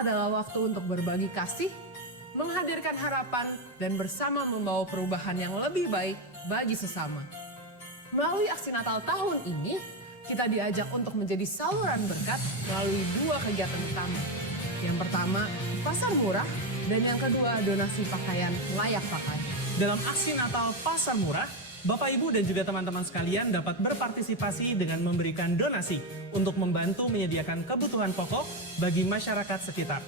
adalah waktu untuk berbagi kasih, menghadirkan harapan, dan bersama membawa perubahan yang lebih baik bagi sesama. Melalui aksi Natal tahun ini, kita diajak untuk menjadi saluran berkat melalui dua kegiatan utama. Yang pertama, pasar murah, dan yang kedua, donasi pakaian layak pakai. Dalam aksi Natal Pasar Murah, Bapak Ibu dan juga teman-teman sekalian dapat berpartisipasi dengan memberikan donasi untuk membantu menyediakan kebutuhan pokok bagi masyarakat sekitar.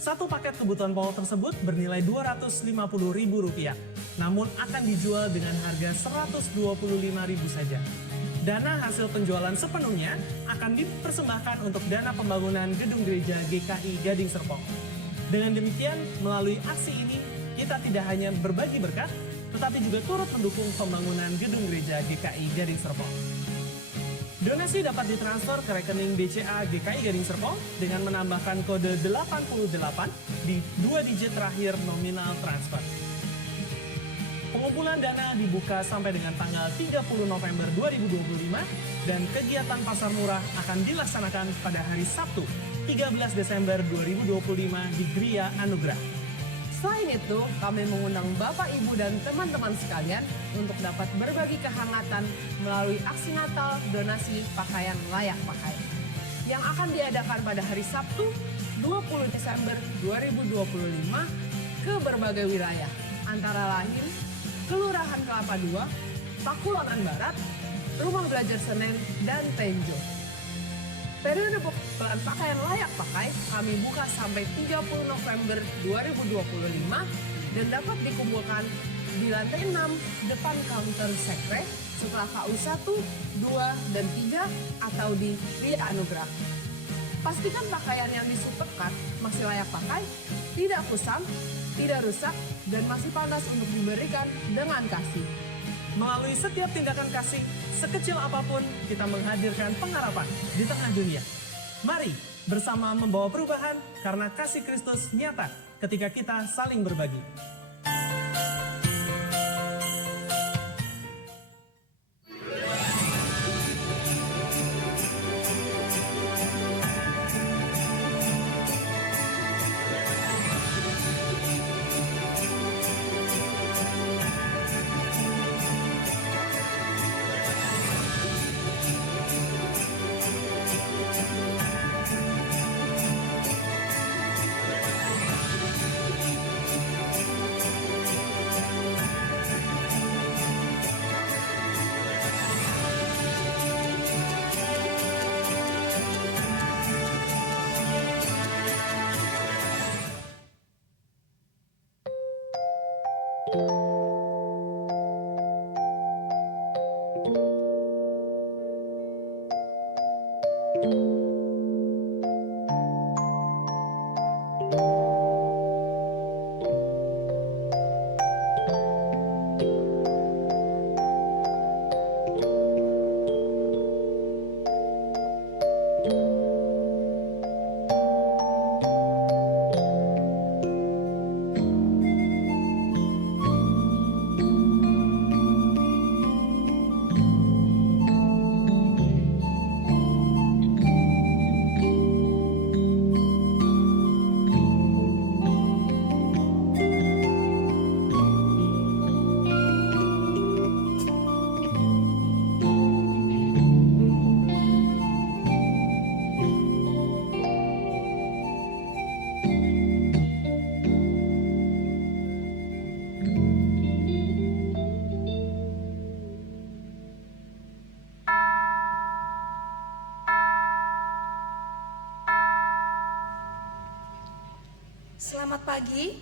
Satu paket kebutuhan pokok tersebut bernilai Rp250.000, namun akan dijual dengan harga Rp125.000 saja. Dana hasil penjualan sepenuhnya akan dipersembahkan untuk dana pembangunan gedung gereja GKI Gading Serpong. Dengan demikian, melalui aksi ini, kita tidak hanya berbagi berkat, tetapi juga turut mendukung pembangunan gedung gereja GKI Gading Serpong. Donasi dapat ditransfer ke rekening BCA GKI Gading Serpong dengan menambahkan kode 88 di 2 digit terakhir nominal transfer. Pengumpulan dana dibuka sampai dengan tanggal 30 November 2025 dan kegiatan pasar murah akan dilaksanakan pada hari Sabtu 13 Desember 2025 di Gria Anugrah. Selain itu, kami mengundang Bapak, Ibu, dan teman-teman sekalian untuk dapat berbagi kehangatan melalui aksi Natal donasi pakaian layak pakai yang akan diadakan pada hari Sabtu 20 Desember 2025 ke berbagai wilayah, antara lain Kelurahan Kelapa II, Pakulangan Barat, Rumah Belajar Senen, dan Tenjo. Periode pengumpulan pakaian layak pakai kami buka sampai 30 November 2025 dan dapat dikumpulkan di lantai 6 depan counter sekre setelah KU 1, 2, dan 3 atau di Gria Anugrah. Pastikan pakaian yang disuperkan masih layak pakai, tidak kusam, tidak rusak, dan masih panas untuk diberikan dengan kasih. Melalui setiap tindakan kasih, sekecil apapun, kita menghadirkan pengharapan di tengah dunia. Mari bersama membawa perubahan karena kasih Kristus nyata ketika kita saling berbagi. Selamat pagi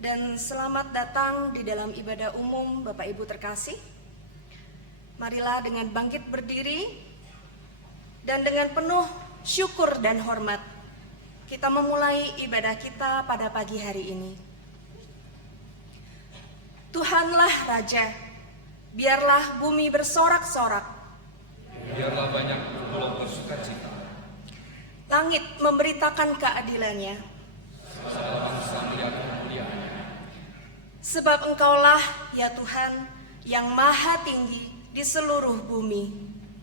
dan selamat datang di dalam ibadah umum Bapak Ibu terkasih. Marilah dengan bangkit berdiri dan dengan penuh syukur dan hormat kita memulai ibadah kita pada pagi hari ini. Tuhanlah Raja, biarlah bumi bersorak-sorak. Biarlah banyak pulau bersukacita. Langit memberitakan keadilannya. Sebab Engkaulah ya Tuhan yang maha tinggi di seluruh bumi.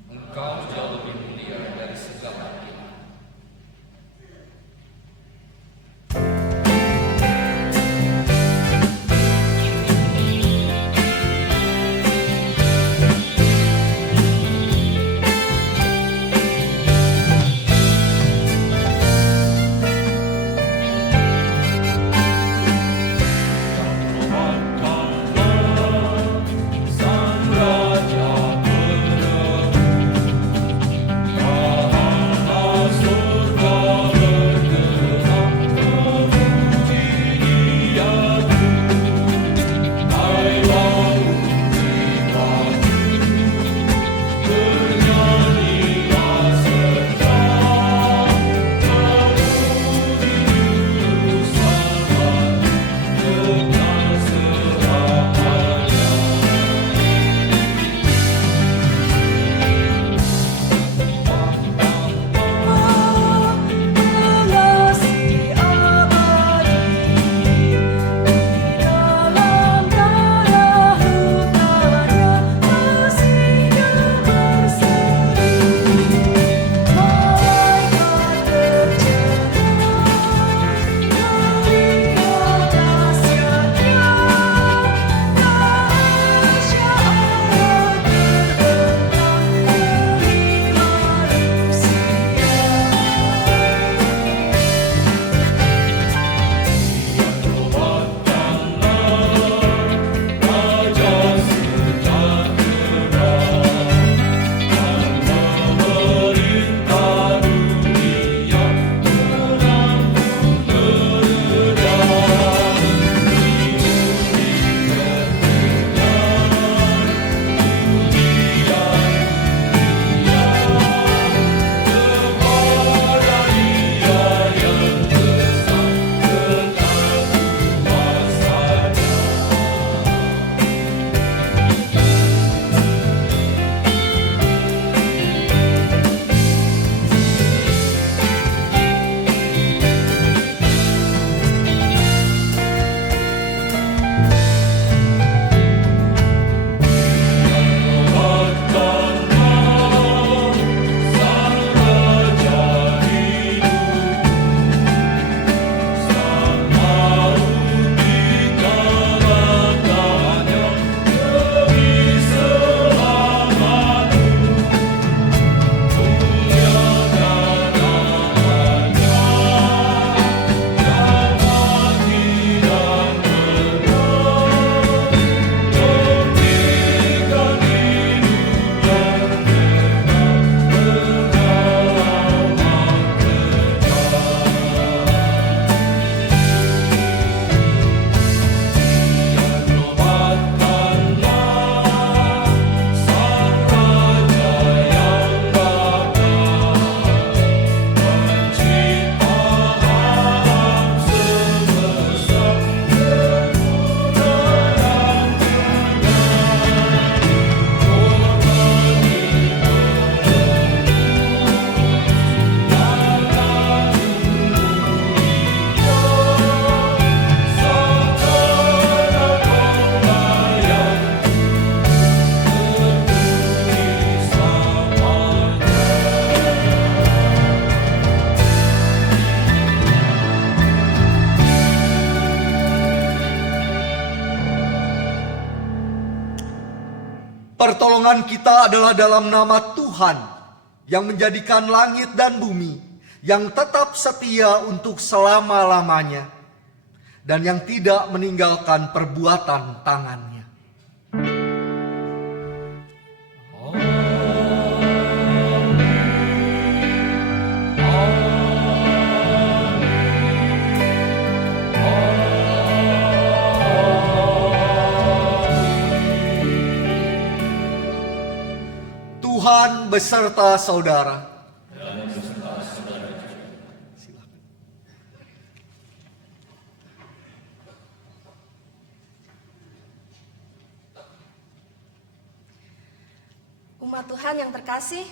Engkau jauh lebih mulia dari segala ilah. pertolongan kita adalah dalam nama Tuhan yang menjadikan langit dan bumi, yang tetap setia untuk selama-lamanya, dan yang tidak meninggalkan perbuatan tangannya. Tuhan beserta saudara. Silakan. Umat Tuhan yang terkasih,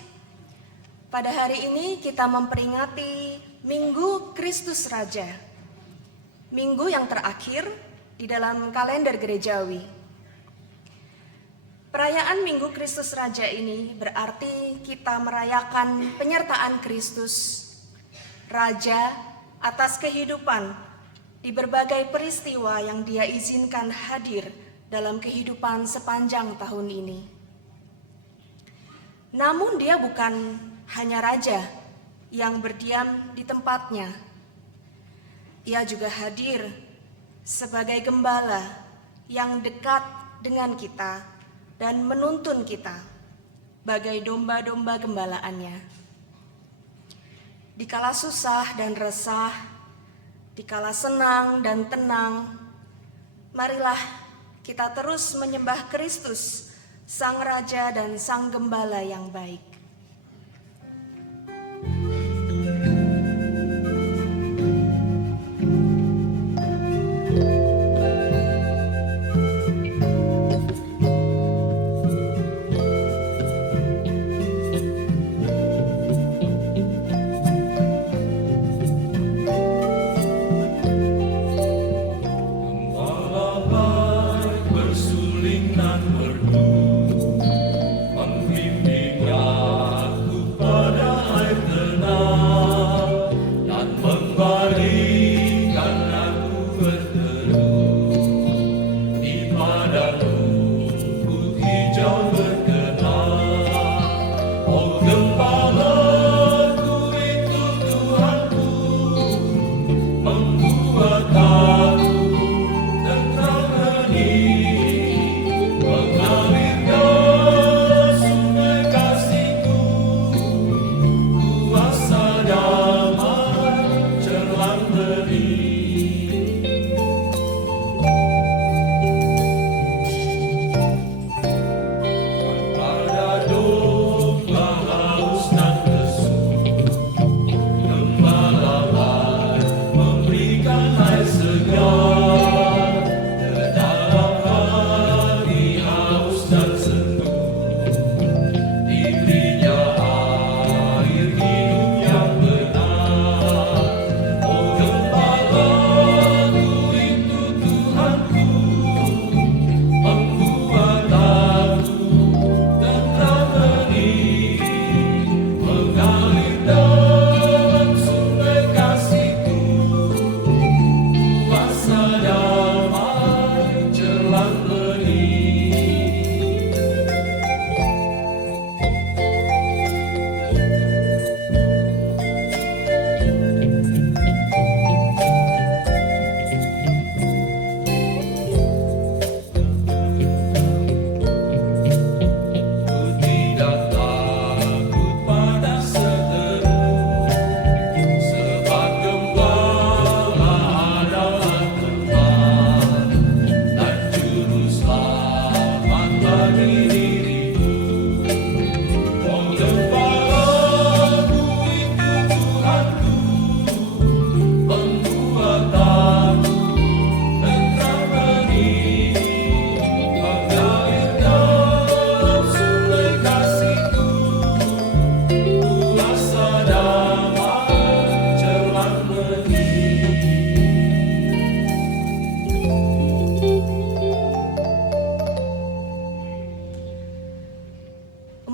pada hari ini kita memperingati Minggu Kristus Raja, minggu yang terakhir di dalam kalender gerejawi. Perayaan Minggu Kristus Raja ini berarti kita merayakan penyertaan Kristus, Raja atas kehidupan di berbagai peristiwa yang Dia izinkan hadir dalam kehidupan sepanjang tahun ini. Namun Dia bukan hanya Raja yang berdiam di tempatnya. Ia juga hadir sebagai gembala yang dekat dengan kita dan menuntun kita bagai domba-domba gembalaannya. Dikala susah dan resah, dikala senang dan tenang, marilah kita terus menyembah Kristus, Sang Raja dan Sang Gembala yang baik.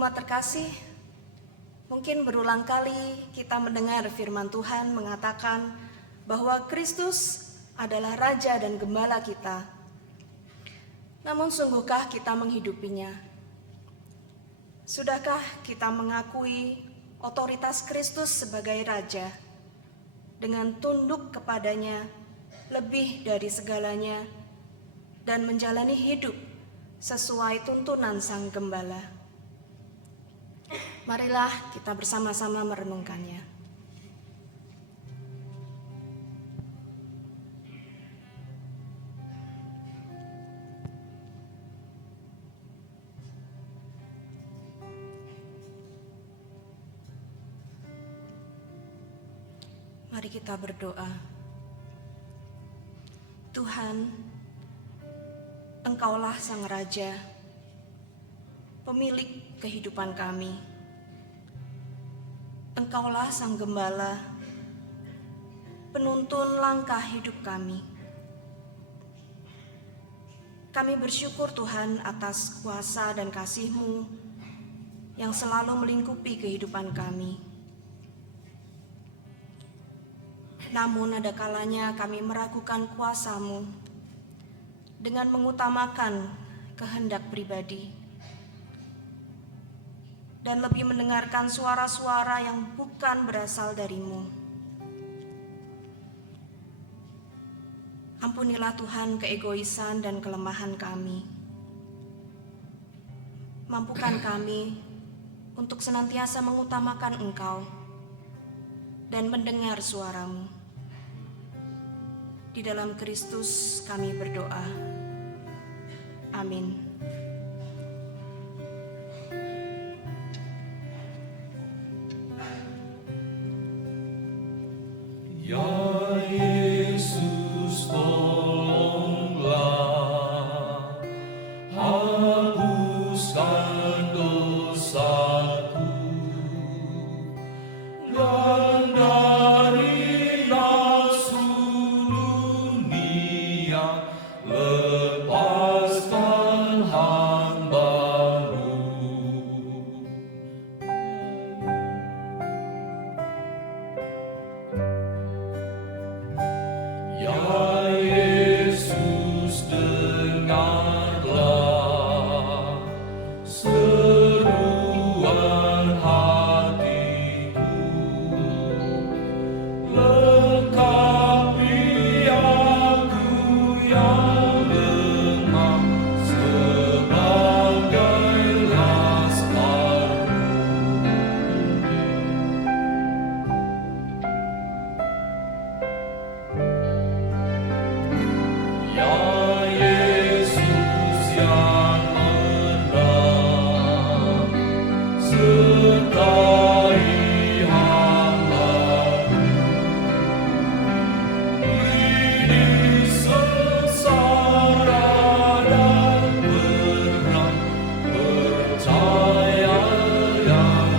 Umat terkasih, mungkin berulang kali kita mendengar firman Tuhan mengatakan bahwa Kristus adalah Raja dan Gembala kita. Namun sungguhkah kita menghidupinya? Sudahkah kita mengakui otoritas Kristus sebagai Raja dengan tunduk kepadanya lebih dari segalanya dan menjalani hidup sesuai tuntunan Sang Gembala? Marilah kita bersama-sama merenungkannya. Mari kita berdoa. Tuhan, Engkaulah Sang Raja, pemilik kehidupan kami. Engkaulah Sang Gembala, penuntun langkah hidup kami. Kami bersyukur Tuhan atas kuasa dan kasih-Mu yang selalu melingkupi kehidupan kami. Namun ada kalanya kami meragukan kuasa-Mu dengan mengutamakan kehendak pribadi dan lebih mendengarkan suara-suara yang bukan berasal dari-Mu. Ampunilah Tuhan keegoisan dan kelemahan kami. Mampukan kami untuk senantiasa mengutamakan Engkau dan mendengar suara-Mu. Di dalam Kristus kami berdoa. Amin. Ya Yesus, tolonglah, hapuskan dosaku, dan dari nafsu dunia lepaskan hamba-Mu. Ya Yesus, dengarlah seruan hatiku, lengkapi aku yang lemah sebagai laskarmu. Ya Yesus yang menang, sertai hamba-Mu. Ini sengsara dan berat, percaya yang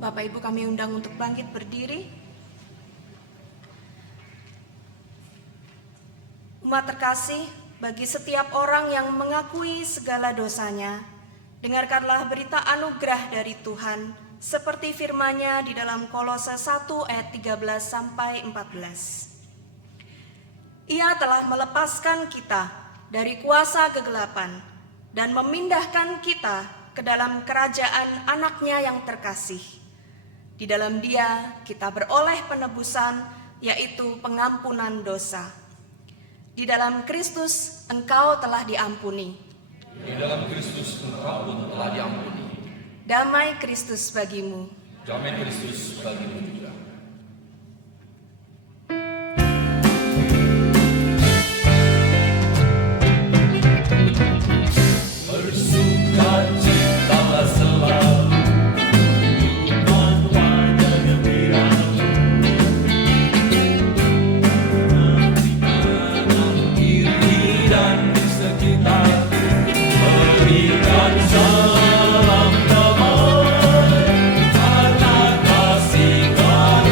Bapak Ibu kami undang untuk bangkit berdiri. Umat terkasih, bagi setiap orang yang mengakui segala dosanya, dengarkanlah berita anugerah dari Tuhan seperti firman-Nya di dalam Kolose 1 ayat 13 sampai 14. Ia telah melepaskan kita dari kuasa kegelapan dan memindahkan kita ke dalam kerajaan Anak-Nya yang terkasih. Di dalam Dia kita beroleh penebusan, yaitu pengampunan dosa. Di dalam Kristus engkau telah diampuni. Di dalam Kristus engkau pun telah diampuni. Damai Kristus bagimu. Damai Kristus bagimu juga. bersukacitalah selalu, tunjukkan wajah gembira-Mu. Kiri dan di sekitar, berikan salam damai, karena kasih Kau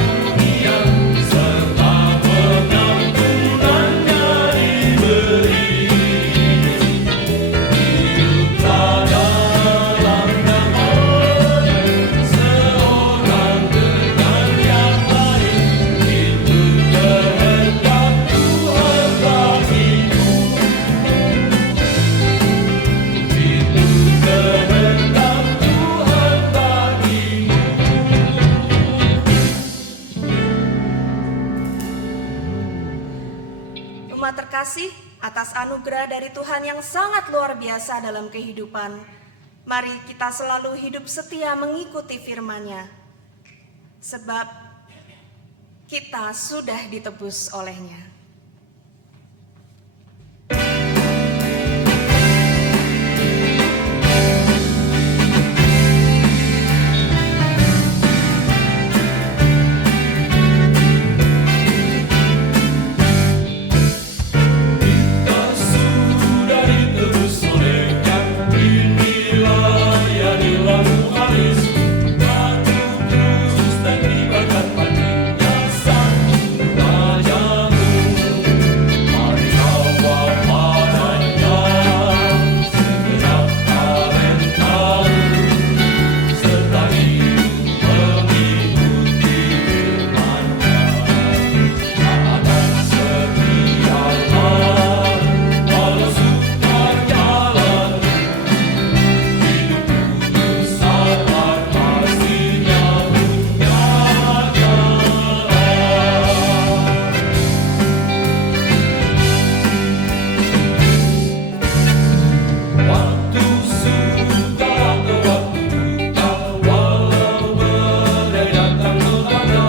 kasih atas anugerah dari Tuhan yang sangat luar biasa dalam kehidupan. Mari kita selalu hidup setia mengikuti firman-Nya. Sebab kita sudah ditebus oleh-Nya. Kita sudah ditebus oleh-Nya, inilah yang dilakukan. Batu terus dan dibakar patinya sang rajamu. Mari bawa padanya segenap talentamu, serta hidup mengikuti firman-Nya. Taat dan setialah walau sukar jalanmu, hidup kudus sabar kasih-Nya punya-Nya. Waktu suka atau waktu duka, walau badai datang melanda,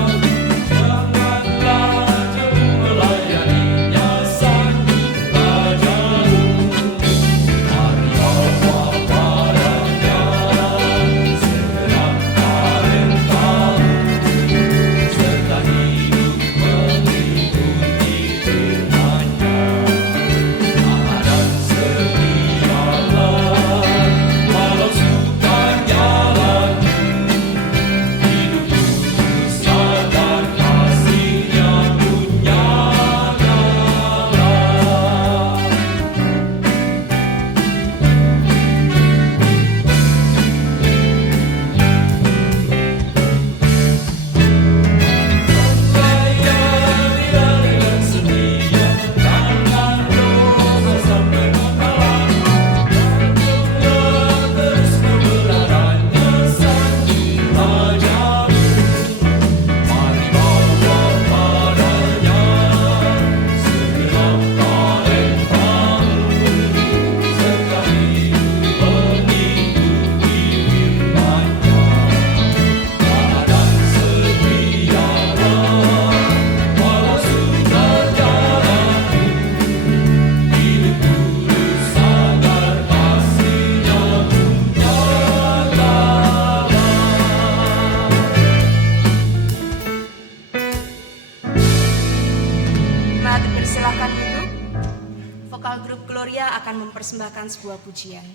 janganlah jauh melayaninya sang rajamu. Mari bawa padanya segenap talentamu, serta hidup mengikuti firman-Nya. Taat dan setialah walau sukar jalanmu, hidup kudus sabar kasih-Nya punya-Nya. Layanilah dengan setia, jangan dosa sampai menghalang. Bangunlah terus kebenaran-Nya sang rajamu. Mari bawa padanya segenap talentamu, serta hidup mengikuti firman-Nya. Taat dan setialah walau sukar jalanmu, hidup kudus sabar kasih-Nya punya-Nya. Mari persilahkan duduk. Vokal grup Gloria akan mempersembahkan sebuah pujian.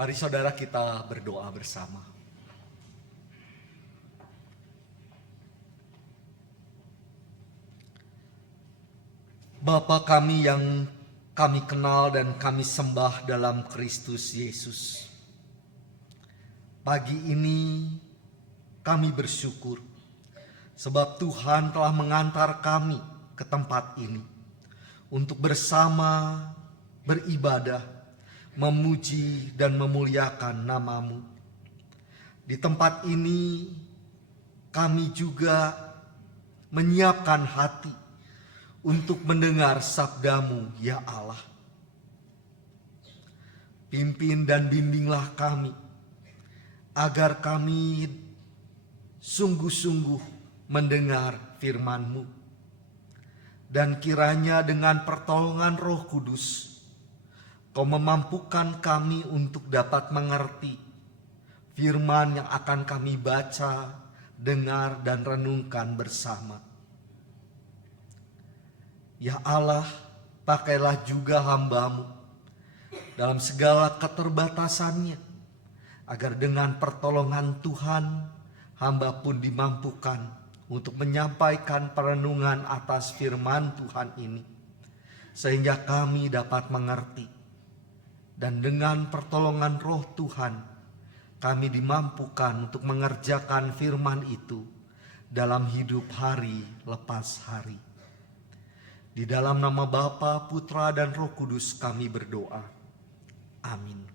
Mari saudara kita berdoa bersama. Bapa kami yang kami kenal dan kami sembah dalam Kristus Yesus. Pagi ini kami bersyukur sebab Tuhan telah mengantar kami ke tempat ini untuk bersama beribadah, memuji dan memuliakan nama-Mu. Di tempat ini kami juga menyiapkan hati untuk mendengar sabda-Mu, ya Allah. Pimpin dan bimbinglah kami, agar kami sungguh-sungguh mendengar firman-Mu. Dan kiranya dengan pertolongan Roh Kudus, Kau memampukan kami untuk dapat mengerti firman yang akan kami baca, dengar, dan renungkan bersama. Ya Allah, pakailah juga hamba-Mu dalam segala keterbatasannya, agar dengan pertolongan Tuhan, hamba pun dimampukan untuk menyampaikan perenungan atas firman Tuhan ini, sehingga kami dapat mengerti. Dan dengan pertolongan Roh Tuhan, kami dimampukan untuk mengerjakan firman itu dalam hidup hari lepas hari. Di dalam nama Bapa, Putra, dan Roh Kudus kami berdoa. Amin.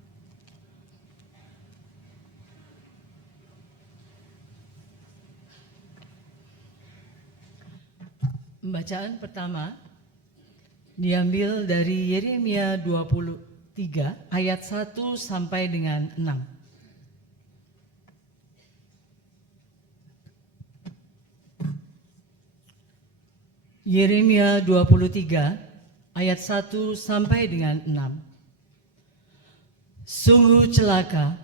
Bacaan pertama diambil dari Yeremia 23 ayat 1 sampai dengan 6. Yeremia 23 ayat 1 sampai dengan 6. Sungguh celaka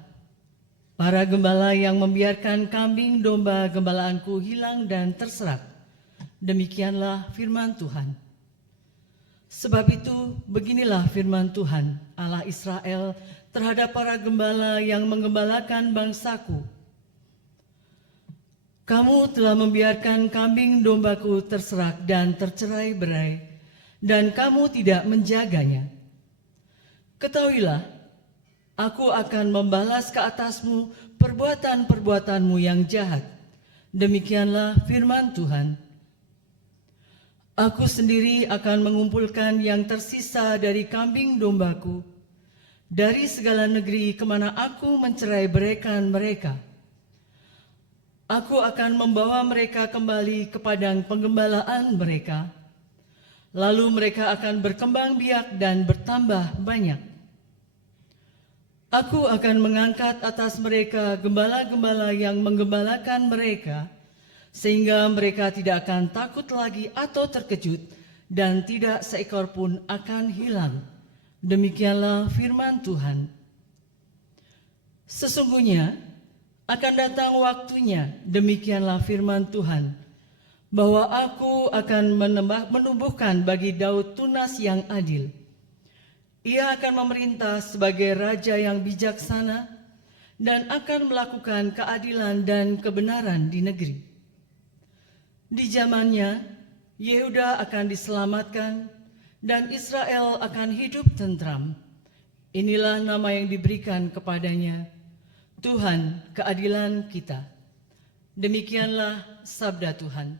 para gembala yang membiarkan kambing domba gembalaanku hilang dan terserak. Demikianlah firman Tuhan. Sebab itu beginilah firman Tuhan Allah Israel terhadap para gembala yang menggembalakan bangsaku. Kamu telah membiarkan kambing dombaku terserak dan tercerai-berai, dan kamu tidak menjaganya. Ketahuilah, aku akan membalas ke atasmu perbuatan-perbuatanmu yang jahat. Demikianlah firman Tuhan. Aku sendiri akan mengumpulkan yang tersisa dari kambing dombaku, dari segala negeri kemana aku mencerai-beraikan mereka. Aku akan membawa mereka kembali ke padang penggembalaan mereka. Lalu mereka akan berkembang biak dan bertambah banyak. Aku akan mengangkat atas mereka gembala-gembala yang menggembalakan mereka, sehingga mereka tidak akan takut lagi atau terkejut, dan tidak seekor pun akan hilang. Demikianlah firman Tuhan. Sesungguhnya akan datang waktunya, demikianlah firman Tuhan, bahwa aku akan menumbuhkan bagi Daud tunas yang adil. Ia akan memerintah sebagai raja yang bijaksana dan akan melakukan keadilan dan kebenaran di negeri. Di zamannya, Yehuda akan diselamatkan dan Israel akan hidup tentram. Inilah nama yang diberikan kepadanya, Tuhan keadilan kita. Demikianlah sabda Tuhan.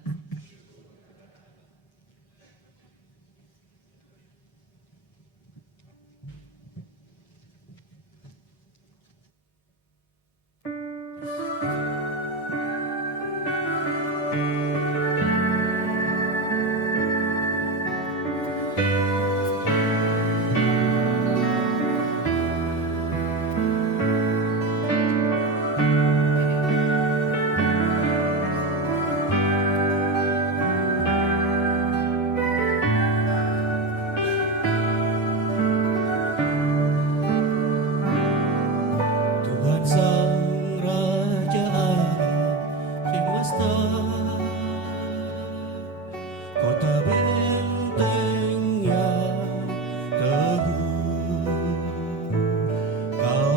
Tuhan Sang Raja semesta, kota benteng yang teguh, Kau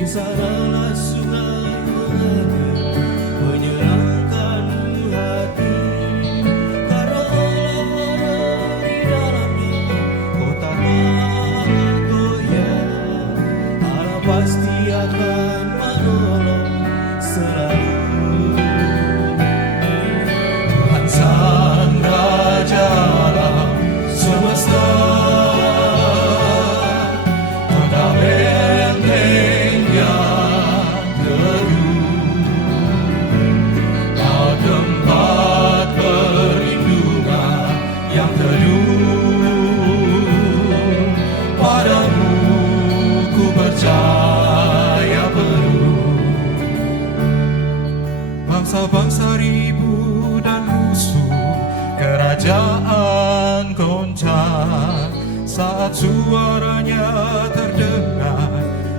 Di sanalah sungai mengalir, menyenangkan hati. Karena Allah ada di dalamnya, kota tak goyah. Allah pasti akan menolong selalu. Tuhan Sang Raja alam semesta, kota benteng yang teduh, kau tempat perlindungan yang teduh. Padamu ku percaya penuh. Bangsa-bangsa ribut dan rusuh, kerajaan goncang saat suaranya terdengar,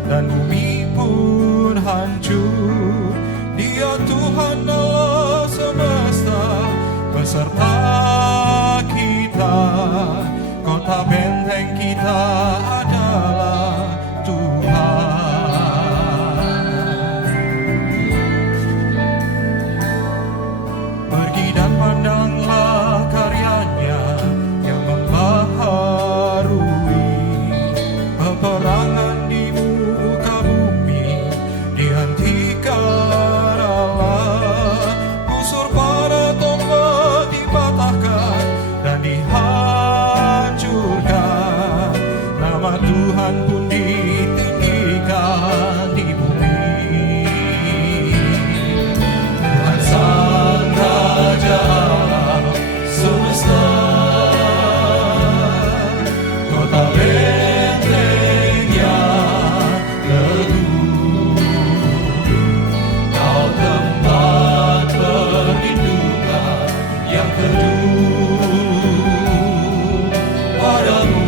dan bumi pun hancur. Dia Tuhan Allah semesta beserta kita, kota benteng kita adalah Tuhan. Pergi dan pandanglah karyanya yang membaharui. Peperangan di muka bumi dihentikan Allah. Busur para tombak dipatahkan dan dihancurkan. Nama Tuhan pun ditinggikan di bumi. Tuhan Sang Raja alam semesta, kota benteng yang teduh, kau tempat perlindungan yang teduh. Padamu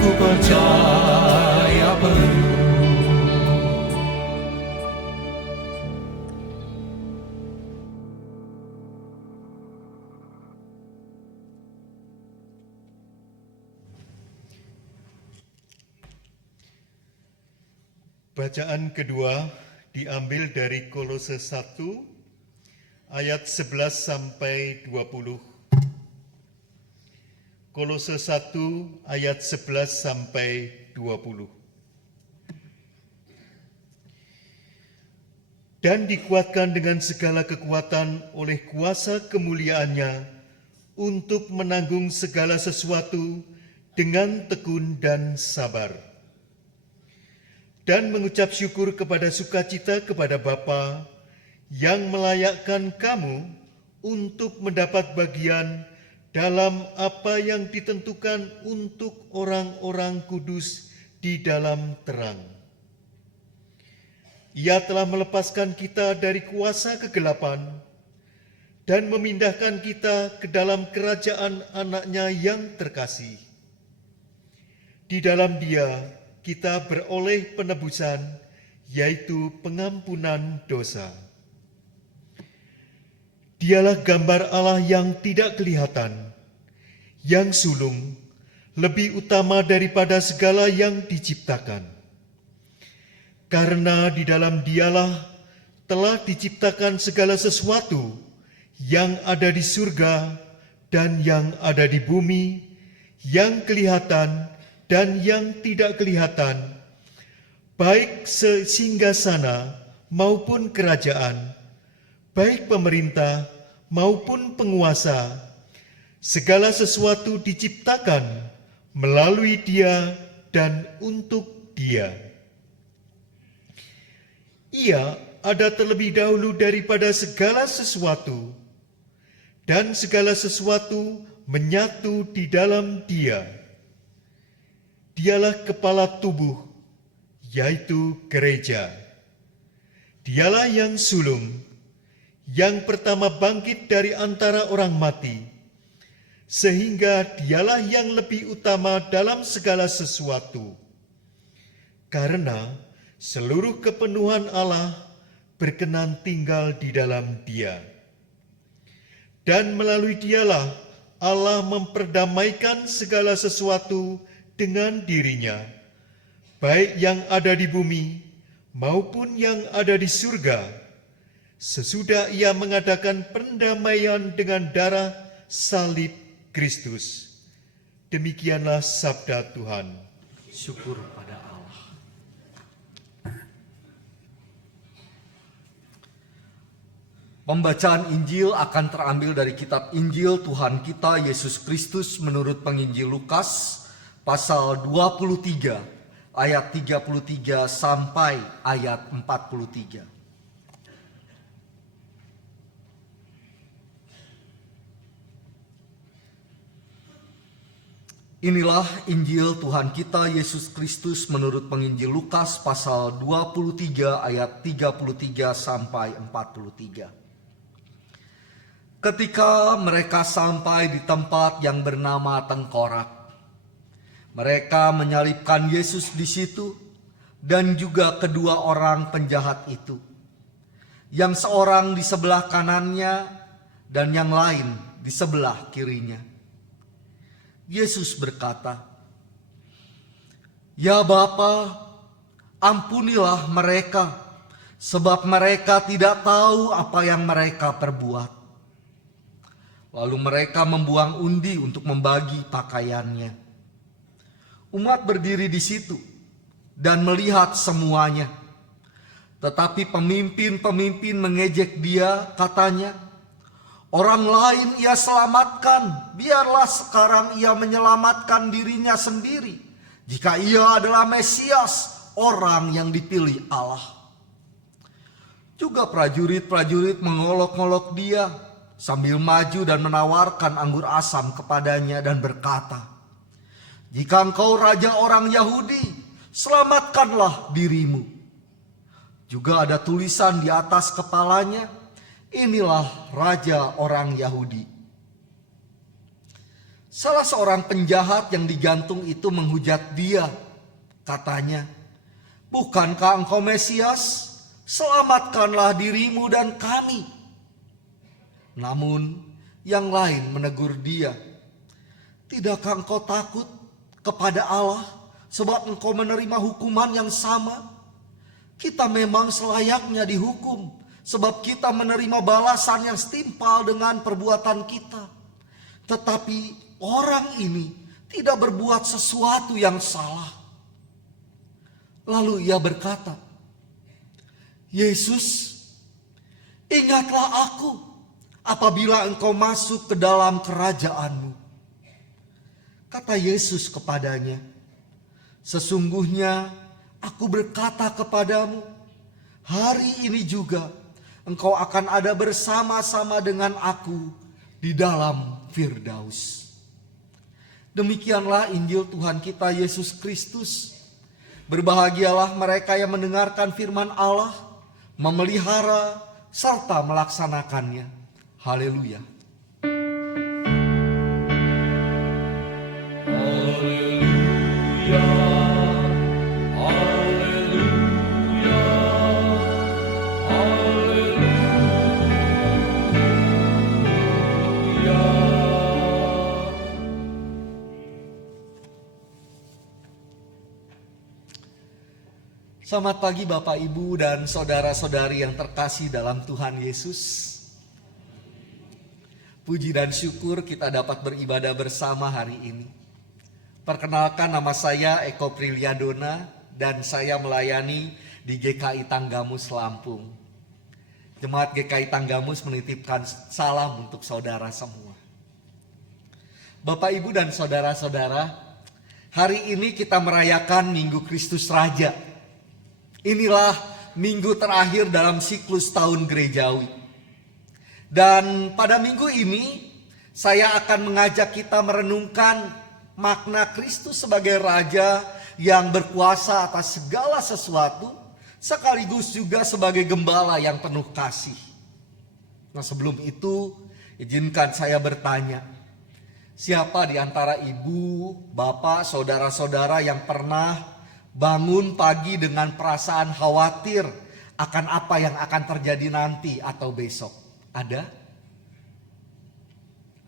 ku percaya penuh. Bacaan kedua diambil dari Kolose 1 ayat 11 sampai 20. Kolose 1 ayat 11 sampai 20. Dan dikuatkan dengan segala kekuatan oleh kuasa kemuliaannya untuk menanggung segala sesuatu dengan tekun dan sabar. Dan mengucap syukur kepada sukacita kepada Bapa yang melayakkan kamu untuk mendapat bagian dalam apa yang ditentukan untuk orang-orang kudus di dalam terang. Ia telah melepaskan kita dari kuasa kegelapan dan memindahkan kita ke dalam kerajaan anaknya yang terkasih. Di dalam Dia kita beroleh penebusan, yaitu pengampunan dosa. Dialah gambar Allah yang tidak kelihatan, yang sulung, lebih utama daripada segala yang diciptakan. Karena di dalam Dialah telah diciptakan segala sesuatu yang ada di surga dan yang ada di bumi, yang kelihatan dan yang tidak kelihatan, baik singgasana maupun kerajaan, baik pemerintah maupun penguasa. Segala sesuatu diciptakan melalui Dia dan untuk Dia. Ia ada terlebih dahulu daripada segala sesuatu, dan segala sesuatu menyatu di dalam Dia. Dialah kepala tubuh, yaitu gereja. Dialah yang sulung, yang pertama bangkit dari antara orang mati, sehingga Dialah yang lebih utama dalam segala sesuatu. Karena seluruh kepenuhan Allah berkenan tinggal di dalam Dia. Dan melalui Dialah Allah memperdamaikan segala sesuatu dengan dirinya, baik yang ada di bumi maupun yang ada di surga, sesudah ia mengadakan pendamaian dengan darah salib Kristus. Demikianlah sabda Tuhan. Syukur pada Allah. Pembacaan Injil akan terambil dari kitab Injil Tuhan kita Yesus Kristus menurut penginjil Lukas pasal 23 ayat 33 sampai ayat 43. Inilah Injil Tuhan kita Yesus Kristus menurut penginjil Lukas pasal 23 ayat 33 sampai 43. Ketika mereka sampai di tempat yang bernama Tengkorak, mereka menyalibkan Yesus di situ dan juga kedua orang penjahat itu, yang seorang di sebelah kanannya dan yang lain di sebelah kirinya. Yesus berkata, "Ya Bapa, ampunilah mereka, sebab mereka tidak tahu apa yang mereka perbuat." Lalu mereka membuang undi untuk membagi pakaiannya. Umat berdiri di situ dan melihat semuanya. Tetapi pemimpin-pemimpin mengejek dia, katanya, "Orang lain ia selamatkan, biarlah sekarang ia menyelamatkan dirinya sendiri, jika ia adalah Mesias, orang yang dipilih Allah." Juga prajurit-prajurit mengolok-olok dia, sambil maju dan menawarkan anggur asam kepadanya dan berkata, "Jika engkau raja orang Yahudi, selamatkanlah dirimu." Juga ada tulisan di atas kepalanya, "Inilah raja orang Yahudi." Salah seorang penjahat yang digantung itu menghujat dia, katanya, "Bukankah engkau Mesias? Selamatkanlah dirimu dan kami." Namun yang lain menegur dia, "Tidakkah engkau takut kepada Allah sebab engkau menerima hukuman yang sama? Kita memang selayaknya dihukum sebab kita menerima balasan yang setimpal dengan perbuatan kita. Tetapi orang ini tidak berbuat sesuatu yang salah." Lalu ia berkata, "Yesus, ingatlah aku apabila engkau masuk ke dalam kerajaan-Mu." Kata Yesus kepadanya, "Sesungguhnya aku berkata kepadamu, hari ini juga engkau akan ada bersama-sama dengan aku di dalam Firdaus." Demikianlah Injil Tuhan kita Yesus Kristus. Berbahagialah mereka yang mendengarkan firman Allah, memelihara serta melaksanakannya. Haleluya. Haleluya, haleluya, haleluya. Selamat pagi Bapak, Ibu, dan saudara-saudari yang terkasih dalam Tuhan Yesus. Puji dan syukur kita dapat beribadah bersama hari ini. Perkenalkan, nama saya Eko Priliadona dan saya melayani di GKI Tanggamus Lampung. Jemaat GKI Tanggamus menitipkan salam untuk saudara semua. Bapak, Ibu, dan saudara-saudara, hari ini kita merayakan Minggu Kristus Raja. Inilah minggu terakhir dalam siklus tahun gerejawi. Dan pada minggu ini saya akan mengajak kita merenungkan makna Kristus sebagai Raja yang berkuasa atas segala sesuatu, sekaligus juga sebagai Gembala yang penuh kasih. Nah, sebelum itu izinkan saya bertanya, siapa di antara ibu, bapak, saudara-saudara yang pernah bangun pagi dengan perasaan khawatir akan apa yang akan terjadi nanti atau besok? Ada?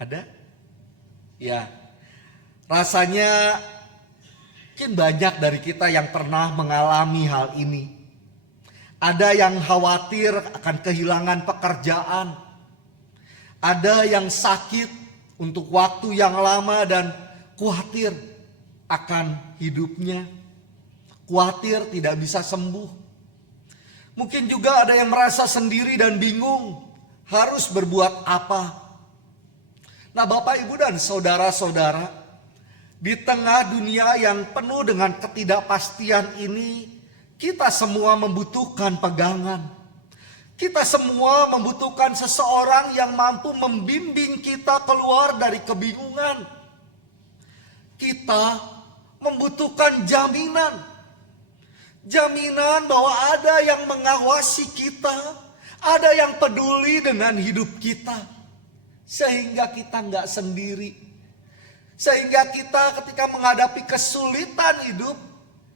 Ada? Ya. Rasanya mungkin banyak dari kita yang pernah mengalami hal ini. Ada yang khawatir akan kehilangan pekerjaan. Ada yang sakit untuk waktu yang lama dan khawatir akan hidupnya. Khawatir tidak bisa sembuh. Mungkin juga ada yang merasa sendiri dan bingung harus berbuat apa. Nah, Bapak, Ibu, dan saudara-saudara, di tengah dunia yang penuh dengan ketidakpastian ini, kita semua membutuhkan pegangan. Kita semua membutuhkan seseorang yang mampu membimbing kita keluar dari kebingungan. Kita membutuhkan jaminan. Jaminan bahwa ada yang mengawasi kita, ada yang peduli dengan hidup kita. Sehingga kita nggak sendiri. Sehingga kita ketika menghadapi kesulitan hidup,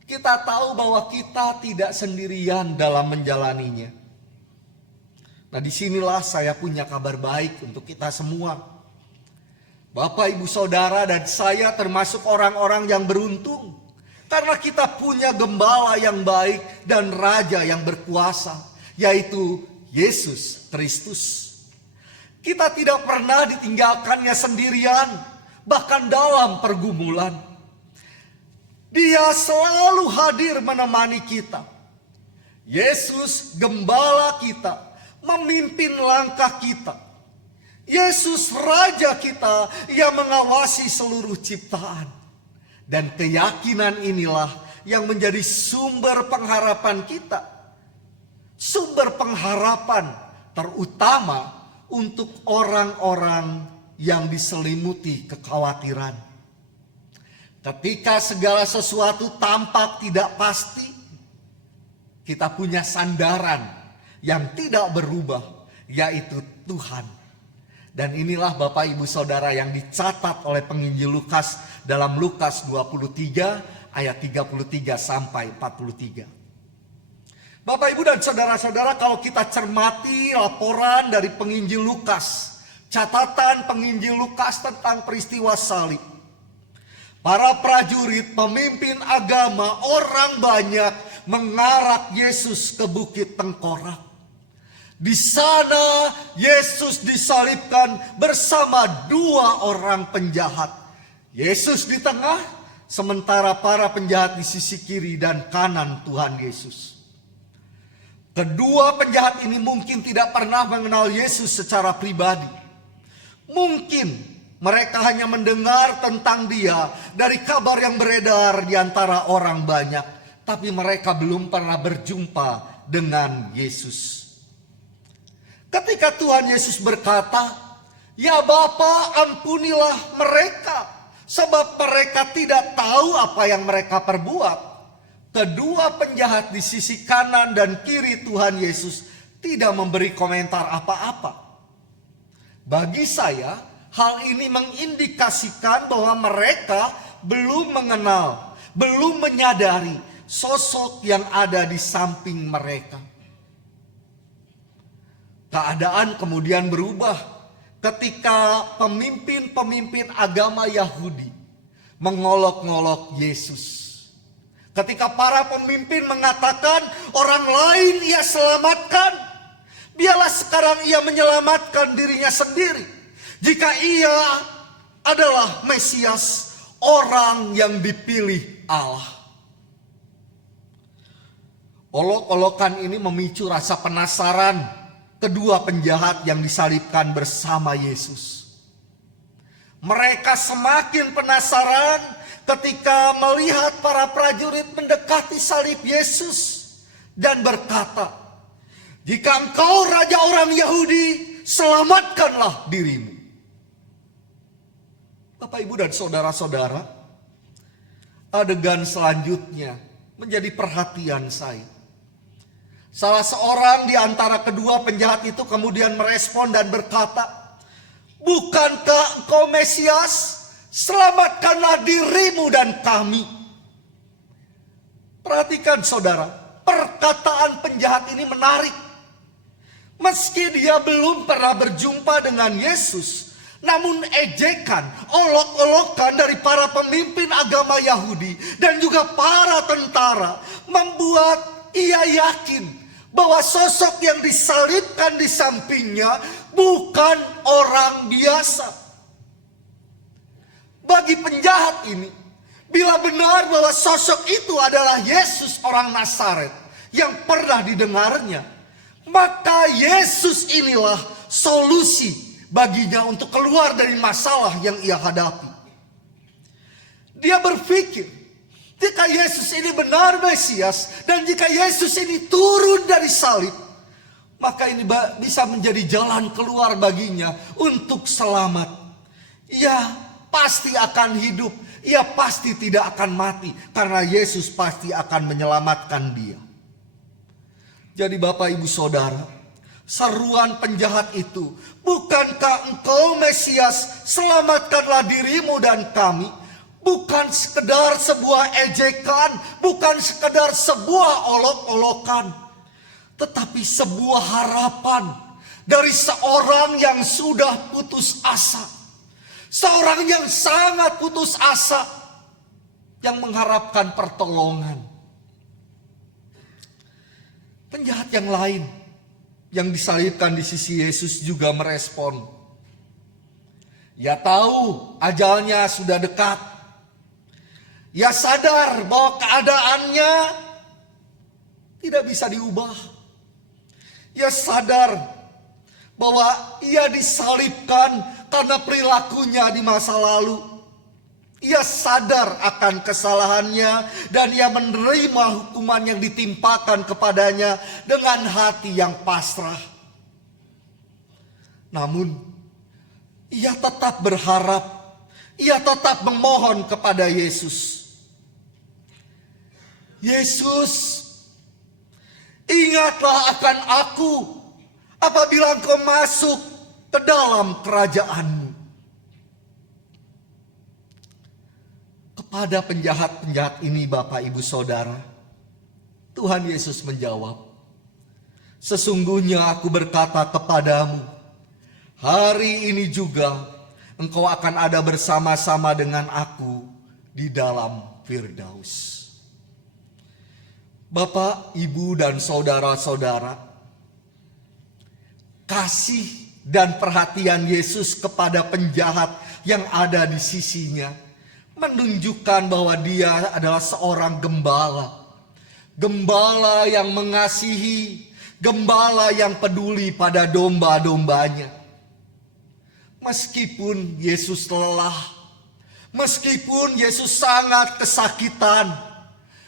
kita tahu bahwa kita tidak sendirian dalam menjalaninya. Nah, disinilah saya punya kabar baik untuk kita semua. Bapak, Ibu, Saudara, dan saya termasuk orang-orang yang beruntung. Karena kita punya gembala yang baik dan raja yang berkuasa, yaitu Yesus Kristus. Kita tidak pernah ditinggalkannya sendirian, bahkan dalam pergumulan. Dia selalu hadir menemani kita. Yesus gembala kita, memimpin langkah kita. Yesus raja kita yang mengawasi seluruh ciptaan. Dan keyakinan inilah yang menjadi sumber pengharapan kita. Sumber pengharapan terutama untuk orang-orang yang diselimuti kekhawatiran. Ketika segala sesuatu tampak tidak pasti, kita punya sandaran yang tidak berubah, yaitu Tuhan. Dan inilah Bapak, Ibu, Saudara yang dicatat oleh penginjil Lukas dalam Lukas 23 ayat 33 sampai 43. Bapak, Ibu, dan saudara-saudara, kalau kita cermati laporan dari penginjil Lukas, catatan penginjil Lukas tentang peristiwa salib. Para prajurit, pemimpin agama, orang banyak mengarak Yesus ke Bukit Tengkorak. Di sana Yesus disalibkan bersama dua orang penjahat. Yesus di tengah, sementara para penjahat di sisi kiri dan kanan Tuhan Yesus. Kedua penjahat ini mungkin tidak pernah mengenal Yesus secara pribadi. Mungkin mereka hanya mendengar tentang dia dari kabar yang beredar di antara orang banyak. Tapi mereka belum pernah berjumpa dengan Yesus. Ketika Tuhan Yesus berkata, "Ya Bapa, ampunilah mereka, sebab mereka tidak tahu apa yang mereka perbuat." Kedua penjahat di sisi kanan dan kiri Tuhan Yesus tidak memberi komentar apa-apa. Bagi saya, hal ini mengindikasikan bahwa mereka belum mengenal, belum menyadari sosok yang ada di samping mereka. Keadaan kemudian berubah ketika pemimpin-pemimpin agama Yahudi mengolok-ngolok Yesus. Ketika para pemimpin mengatakan orang lain ia selamatkan, biarlah sekarang ia menyelamatkan dirinya sendiri. Jika ia adalah Mesias, orang yang dipilih Allah. Olok-olokan ini memicu rasa penasaran kedua penjahat yang disalibkan bersama Yesus. Mereka semakin penasaran ketika melihat para prajurit mendekati salib Yesus dan berkata, "Jika engkau raja orang Yahudi, selamatkanlah dirimu." Bapak, Ibu, dan saudara-saudara, adegan selanjutnya menjadi perhatian saya. Salah seorang di antara kedua penjahat itu kemudian merespon dan berkata, "Bukankah engkau Mesias? Selamatkanlah dirimu dan kami." Perhatikan saudara, perkataan penjahat ini menarik. Meski dia belum pernah berjumpa dengan Yesus, namun ejekan, olok-olokan dari para pemimpin agama Yahudi dan juga para tentara membuat ia yakin bahwa sosok yang disalibkan di sampingnya bukan orang biasa. Bagi penjahat ini, bila benar bahwa sosok itu adalah Yesus orang Nazaret yang pernah didengarnya, maka Yesus inilah solusi baginya untuk keluar dari masalah yang ia hadapi. Dia berpikir, jika Yesus ini benar Mesias, dan jika Yesus ini turun dari salib, maka ini bisa menjadi jalan keluar baginya untuk selamat. Ia pasti akan hidup, ia pasti tidak akan mati, karena Yesus pasti akan menyelamatkan dia. Jadi Bapak Ibu Saudara, seruan penjahat itu, bukankah engkau Mesias, selamatkanlah dirimu dan kami, bukan sekedar sebuah ejekan, bukan sekedar sebuah olok-olokan, tetapi sebuah harapan dari seorang yang sudah putus asa. Seorang yang sangat putus asa, yang mengharapkan pertolongan. Penjahat yang lain yang disalibkan di sisi Yesus juga merespon. Ia tahu ajalnya sudah dekat. Ia sadar bahwa keadaannya tidak bisa diubah. Ia sadar bahwa ia disalibkan karena perilakunya di masa lalu. Ia sadar akan kesalahannya dan ia menerima hukuman yang ditimpakan kepadanya dengan hati yang pasrah. Namun, ia tetap berharap, ia tetap memohon kepada Yesus. Yesus, ingatlah akan aku apabila engkau masuk ke dalam kerajaan-Mu. Kepada penjahat-penjahat ini Bapak Ibu Saudara, Tuhan Yesus menjawab, sesungguhnya aku berkata kepadamu, hari ini juga engkau akan ada bersama-sama dengan aku di dalam Firdaus. Bapak, Ibu, dan saudara-saudara, kasih dan perhatian Yesus kepada penjahat yang ada di sisinya menunjukkan bahwa dia adalah seorang gembala. Gembala yang mengasihi, gembala yang peduli pada domba-dombanya. Meskipun Yesus lelah, meskipun Yesus sangat kesakitan,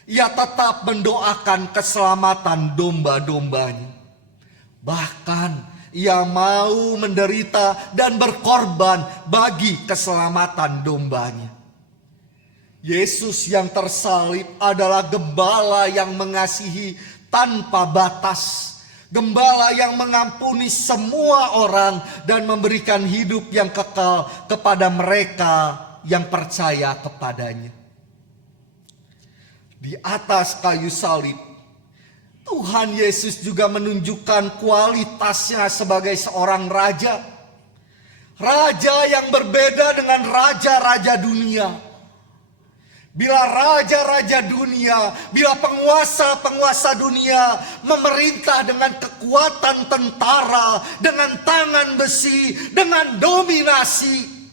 ia tetap mendoakan keselamatan domba-dombanya. Bahkan ia mau menderita dan berkorban bagi keselamatan dombanya. Yesus yang tersalib adalah gembala yang mengasihi tanpa batas. Gembala yang mengampuni semua orang dan memberikan hidup yang kekal kepada mereka yang percaya kepadanya. Di atas kayu salib, Tuhan Yesus juga menunjukkan kualitasnya sebagai seorang raja. Raja yang berbeda dengan raja-raja dunia. Bila raja-raja dunia, bila penguasa-penguasa dunia memerintah dengan kekuatan tentara, dengan tangan besi, dengan dominasi,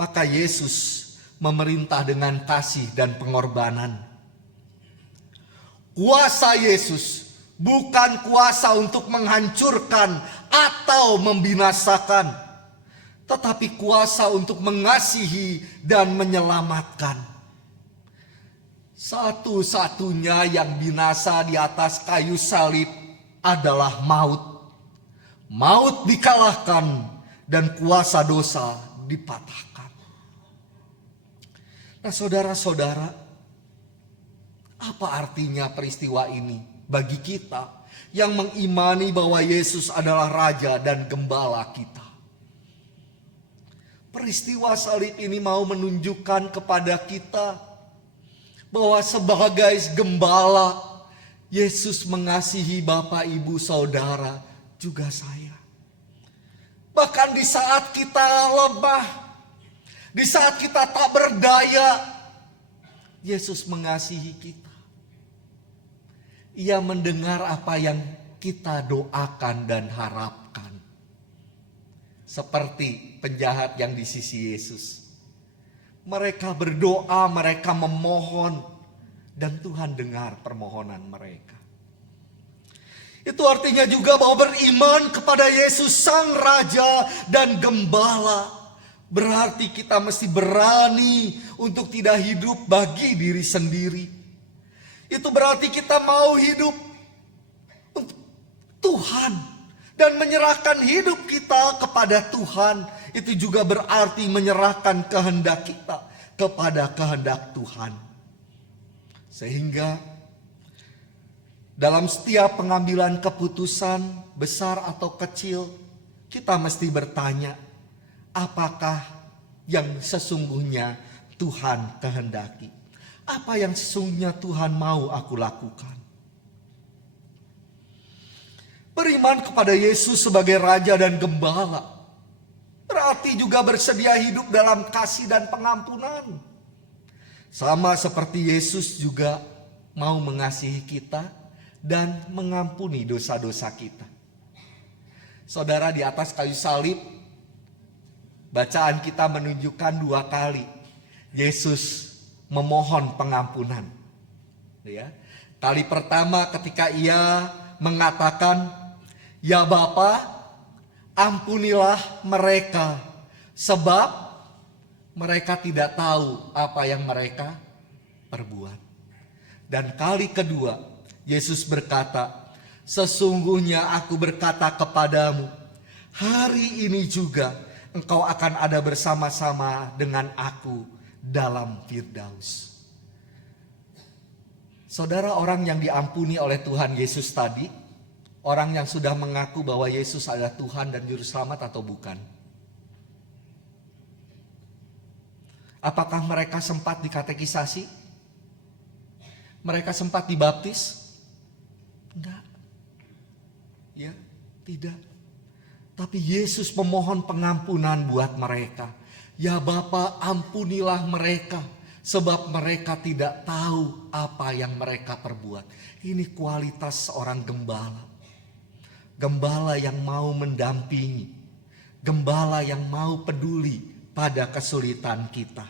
maka Yesus memerintah dengan kasih dan pengorbanan. Kuasa Yesus bukan kuasa untuk menghancurkan atau membinasakan, tetapi kuasa untuk mengasihi dan menyelamatkan. Satu-satunya yang binasa di atas kayu salib adalah maut. Maut dikalahkan dan kuasa dosa dipatahkan. Nah, saudara-saudara, apa artinya peristiwa ini bagi kita yang mengimani bahwa Yesus adalah Raja dan Gembala kita? Peristiwa salib ini mau menunjukkan kepada kita bahwa sebagai gembala, Yesus mengasihi Bapak, Ibu, Saudara, juga saya. Bahkan di saat kita lemah, di saat kita tak berdaya, Yesus mengasihi kita. Ia mendengar apa yang kita doakan dan harapkan. Seperti penjahat yang di sisi Yesus. Mereka berdoa, mereka memohon, dan Tuhan dengar permohonan mereka. Itu artinya juga bahwa beriman kepada Yesus Sang Raja dan Gembala berarti kita mesti berani untuk tidak hidup bagi diri sendiri. Itu berarti kita mau hidup untuk Tuhan dan menyerahkan hidup kita kepada Tuhan. Itu juga berarti menyerahkan kehendak kita kepada kehendak Tuhan. Sehingga dalam setiap pengambilan keputusan besar atau kecil, kita mesti bertanya, apakah yang sesungguhnya Tuhan kehendaki? Apa yang sesungguhnya Tuhan mau aku lakukan? Beriman kepada Yesus sebagai Raja dan Gembala berarti juga bersedia hidup dalam kasih dan pengampunan. Sama seperti Yesus juga mau mengasihi kita dan mengampuni dosa-dosa kita. Saudara, di atas kayu salib, bacaan kita menunjukkan 2 kali Yesus memohon pengampunan. Ya. Kali pertama ketika ia mengatakan, "Ya Bapa, ampunilah mereka, sebab mereka tidak tahu apa yang mereka perbuat." Dan kali kedua, Yesus berkata, "Sesungguhnya aku berkata kepadamu, hari ini juga engkau akan ada bersama-sama dengan aku dalam Firdaus." Saudara, orang yang diampuni oleh Tuhan Yesus tadi, orang yang sudah mengaku bahwa Yesus adalah Tuhan dan Juru Selamat atau bukan? Apakah mereka sempat dikatekisasi? Mereka sempat dibaptis? Enggak. Ya, tidak. Tapi Yesus memohon pengampunan buat mereka. "Ya Bapa, ampunilah mereka, sebab mereka tidak tahu apa yang mereka perbuat." Ini kualitas seorang gembala. Gembala yang mau mendampingi. Gembala yang mau peduli pada kesulitan kita.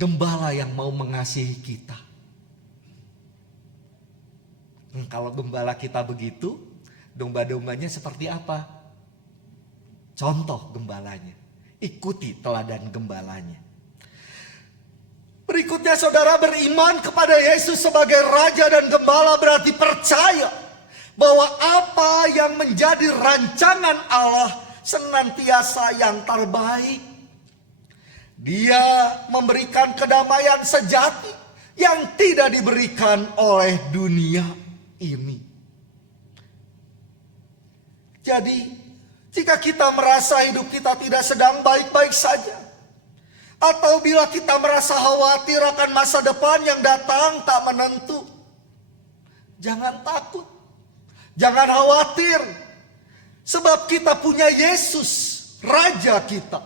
Gembala yang mau mengasihi kita. Kalau gembala kita begitu, domba-dombanya seperti apa? Contoh gembalanya. Ikuti teladan gembalanya. Berikutnya, saudara, beriman kepada Yesus sebagai Raja dan Gembala berarti percaya bahwa apa yang menjadi rancangan Allah senantiasa yang terbaik. Dia memberikan kedamaian sejati yang tidak diberikan oleh dunia ini. Jadi, jika kita merasa hidup kita tidak sedang baik-baik saja, atau bila kita merasa khawatir akan masa depan yang datang tak menentu, jangan takut, jangan khawatir, sebab kita punya Yesus, Raja kita.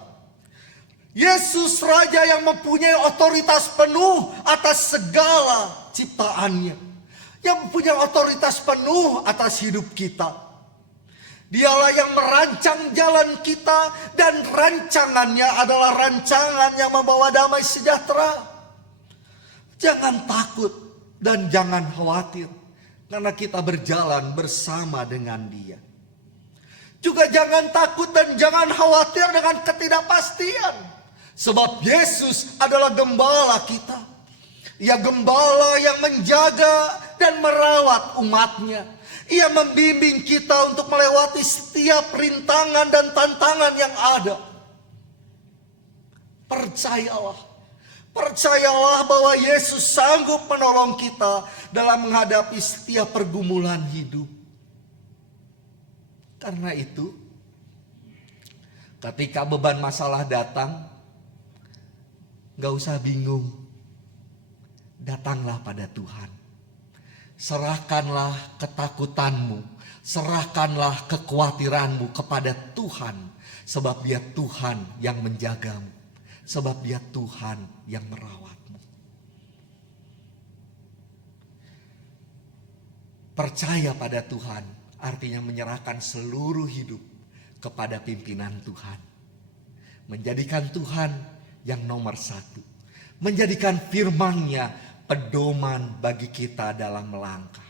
Yesus Raja yang mempunyai otoritas penuh atas segala ciptaannya, yang mempunyai otoritas penuh atas hidup kita. Dialah yang merancang jalan kita, dan rancangannya adalah rancangan yang membawa damai sejahtera. Jangan takut dan jangan khawatir, karena kita berjalan bersama dengan Dia. Juga jangan takut dan jangan khawatir dengan ketidakpastian, sebab Yesus adalah gembala kita. Ia gembala yang menjaga dan merawat umatnya. Ia membimbing kita untuk melewati setiap rintangan dan tantangan yang ada. Percayalah. Percayalah bahwa Yesus sanggup menolong kita dalam menghadapi setiap pergumulan hidup. Karena itu, ketika beban masalah datang, gak usah bingung. Datanglah pada Tuhan. Serahkanlah ketakutanmu, serahkanlah kekhawatiranmu kepada Tuhan, sebab Dia Tuhan yang menjagamu, sebab Dia Tuhan yang merawatmu. Percaya pada Tuhan artinya menyerahkan seluruh hidup kepada pimpinan Tuhan. Menjadikan Tuhan yang nomor satu. Menjadikan firman-Nya pedoman bagi kita dalam melangkah.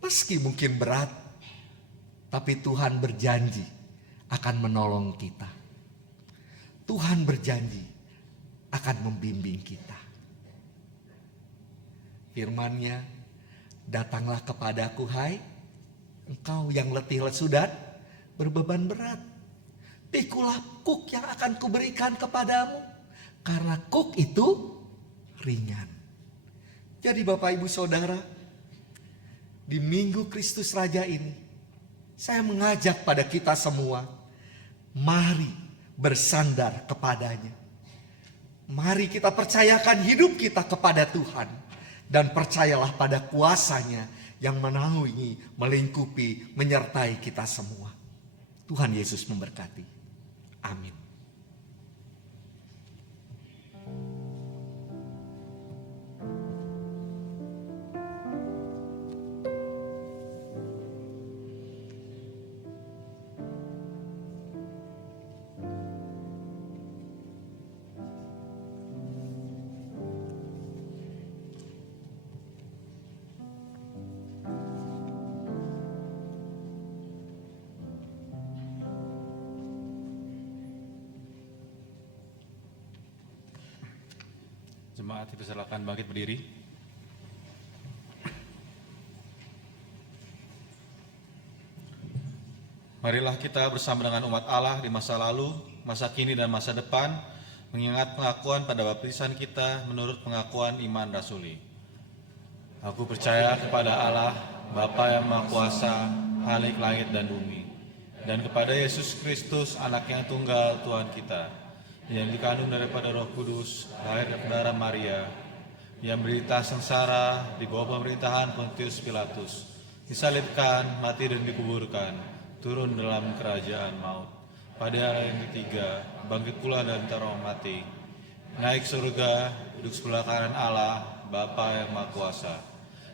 Meski mungkin berat, tapi Tuhan berjanji akan menolong kita. Tuhan berjanji akan membimbing kita. Firman-Nya, datanglah kepadaku hai engkau yang letih lesu dan berbeban berat. Pikulah kuk yang akan kuberikan kepadamu, karena kuk itu ringan. Jadi Bapak Ibu Saudara, di Minggu Kristus Raja ini, saya mengajak pada kita semua, mari bersandar kepadanya. Mari kita percayakan hidup kita kepada Tuhan. Dan percayalah pada kuasa-Nya yang menaungi, melingkupi, menyertai kita semua. Tuhan Yesus memberkati. Amin. Jemaat dipersilakan bangkit berdiri. Marilah kita bersama dengan umat Allah di masa lalu, masa kini dan masa depan mengingat pengakuan pada baptisan kita menurut pengakuan iman rasuli. Aku percaya kepada Allah, Bapa yang Maha Kuasa, Khalik langit dan bumi, dan kepada Yesus Kristus, Anak yang tunggal Tuhan kita, yang dikandung daripada Roh Kudus, lahir dari darah Maria, yang menderita sengsara di bawah pemerintahan Pontius Pilatus, disalibkan, mati dan dikuburkan, turun dalam kerajaan maut. Pada hari yang ketiga, bangkit pula dari antara orang mati, naik surga, duduk sebelah kanan Allah, Bapa yang Maha Kuasa,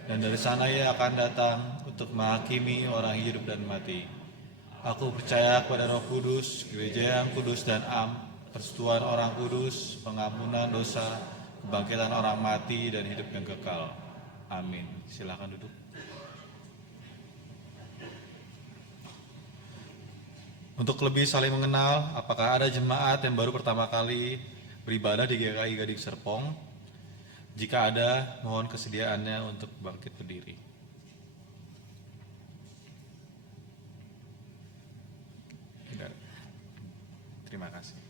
dan dari sana Ia akan datang untuk menghakimi orang hidup dan mati. Aku percaya kepada Roh Kudus, gereja yang kudus dan persekutuan orang kudus, pengampunan dosa, kebangkitan orang mati, dan hidup yang kekal. Amin. Silakan duduk. Untuk lebih saling mengenal, apakah ada jemaat yang baru pertama kali beribadah di GKI Gading Serpong? Jika ada, mohon kesediaannya untuk bangkit berdiri. Terima kasih.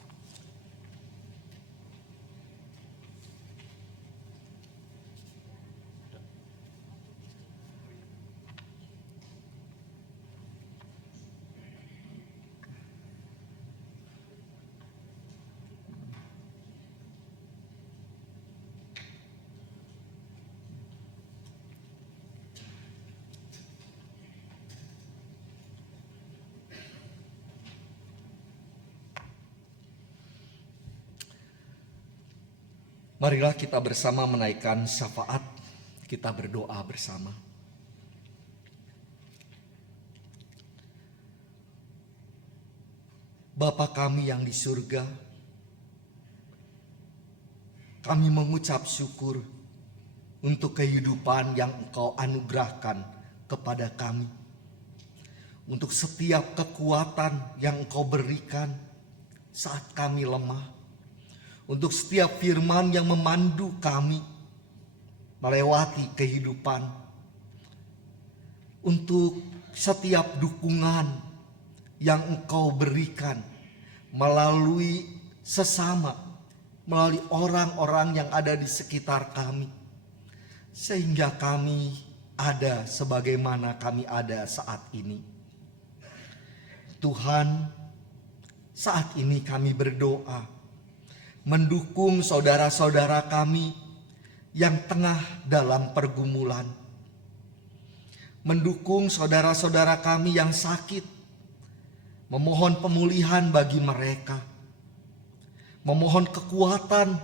Marilah kita bersama menaikkan syafaat, kita berdoa bersama. Bapa kami yang di surga, kami mengucap syukur untuk kehidupan yang Engkau anugerahkan kepada kami. Untuk setiap kekuatan yang Engkau berikan saat kami lemah. Untuk setiap firman yang memandu kami melewati kehidupan. Untuk setiap dukungan yang Engkau berikan melalui sesama, melalui orang-orang yang ada di sekitar kami. Sehingga kami ada sebagaimana kami ada saat ini. Tuhan, saat ini kami berdoa mendukung saudara-saudara kami yang tengah dalam pergumulan. Mendukung saudara-saudara kami yang sakit. Memohon pemulihan bagi mereka. Memohon kekuatan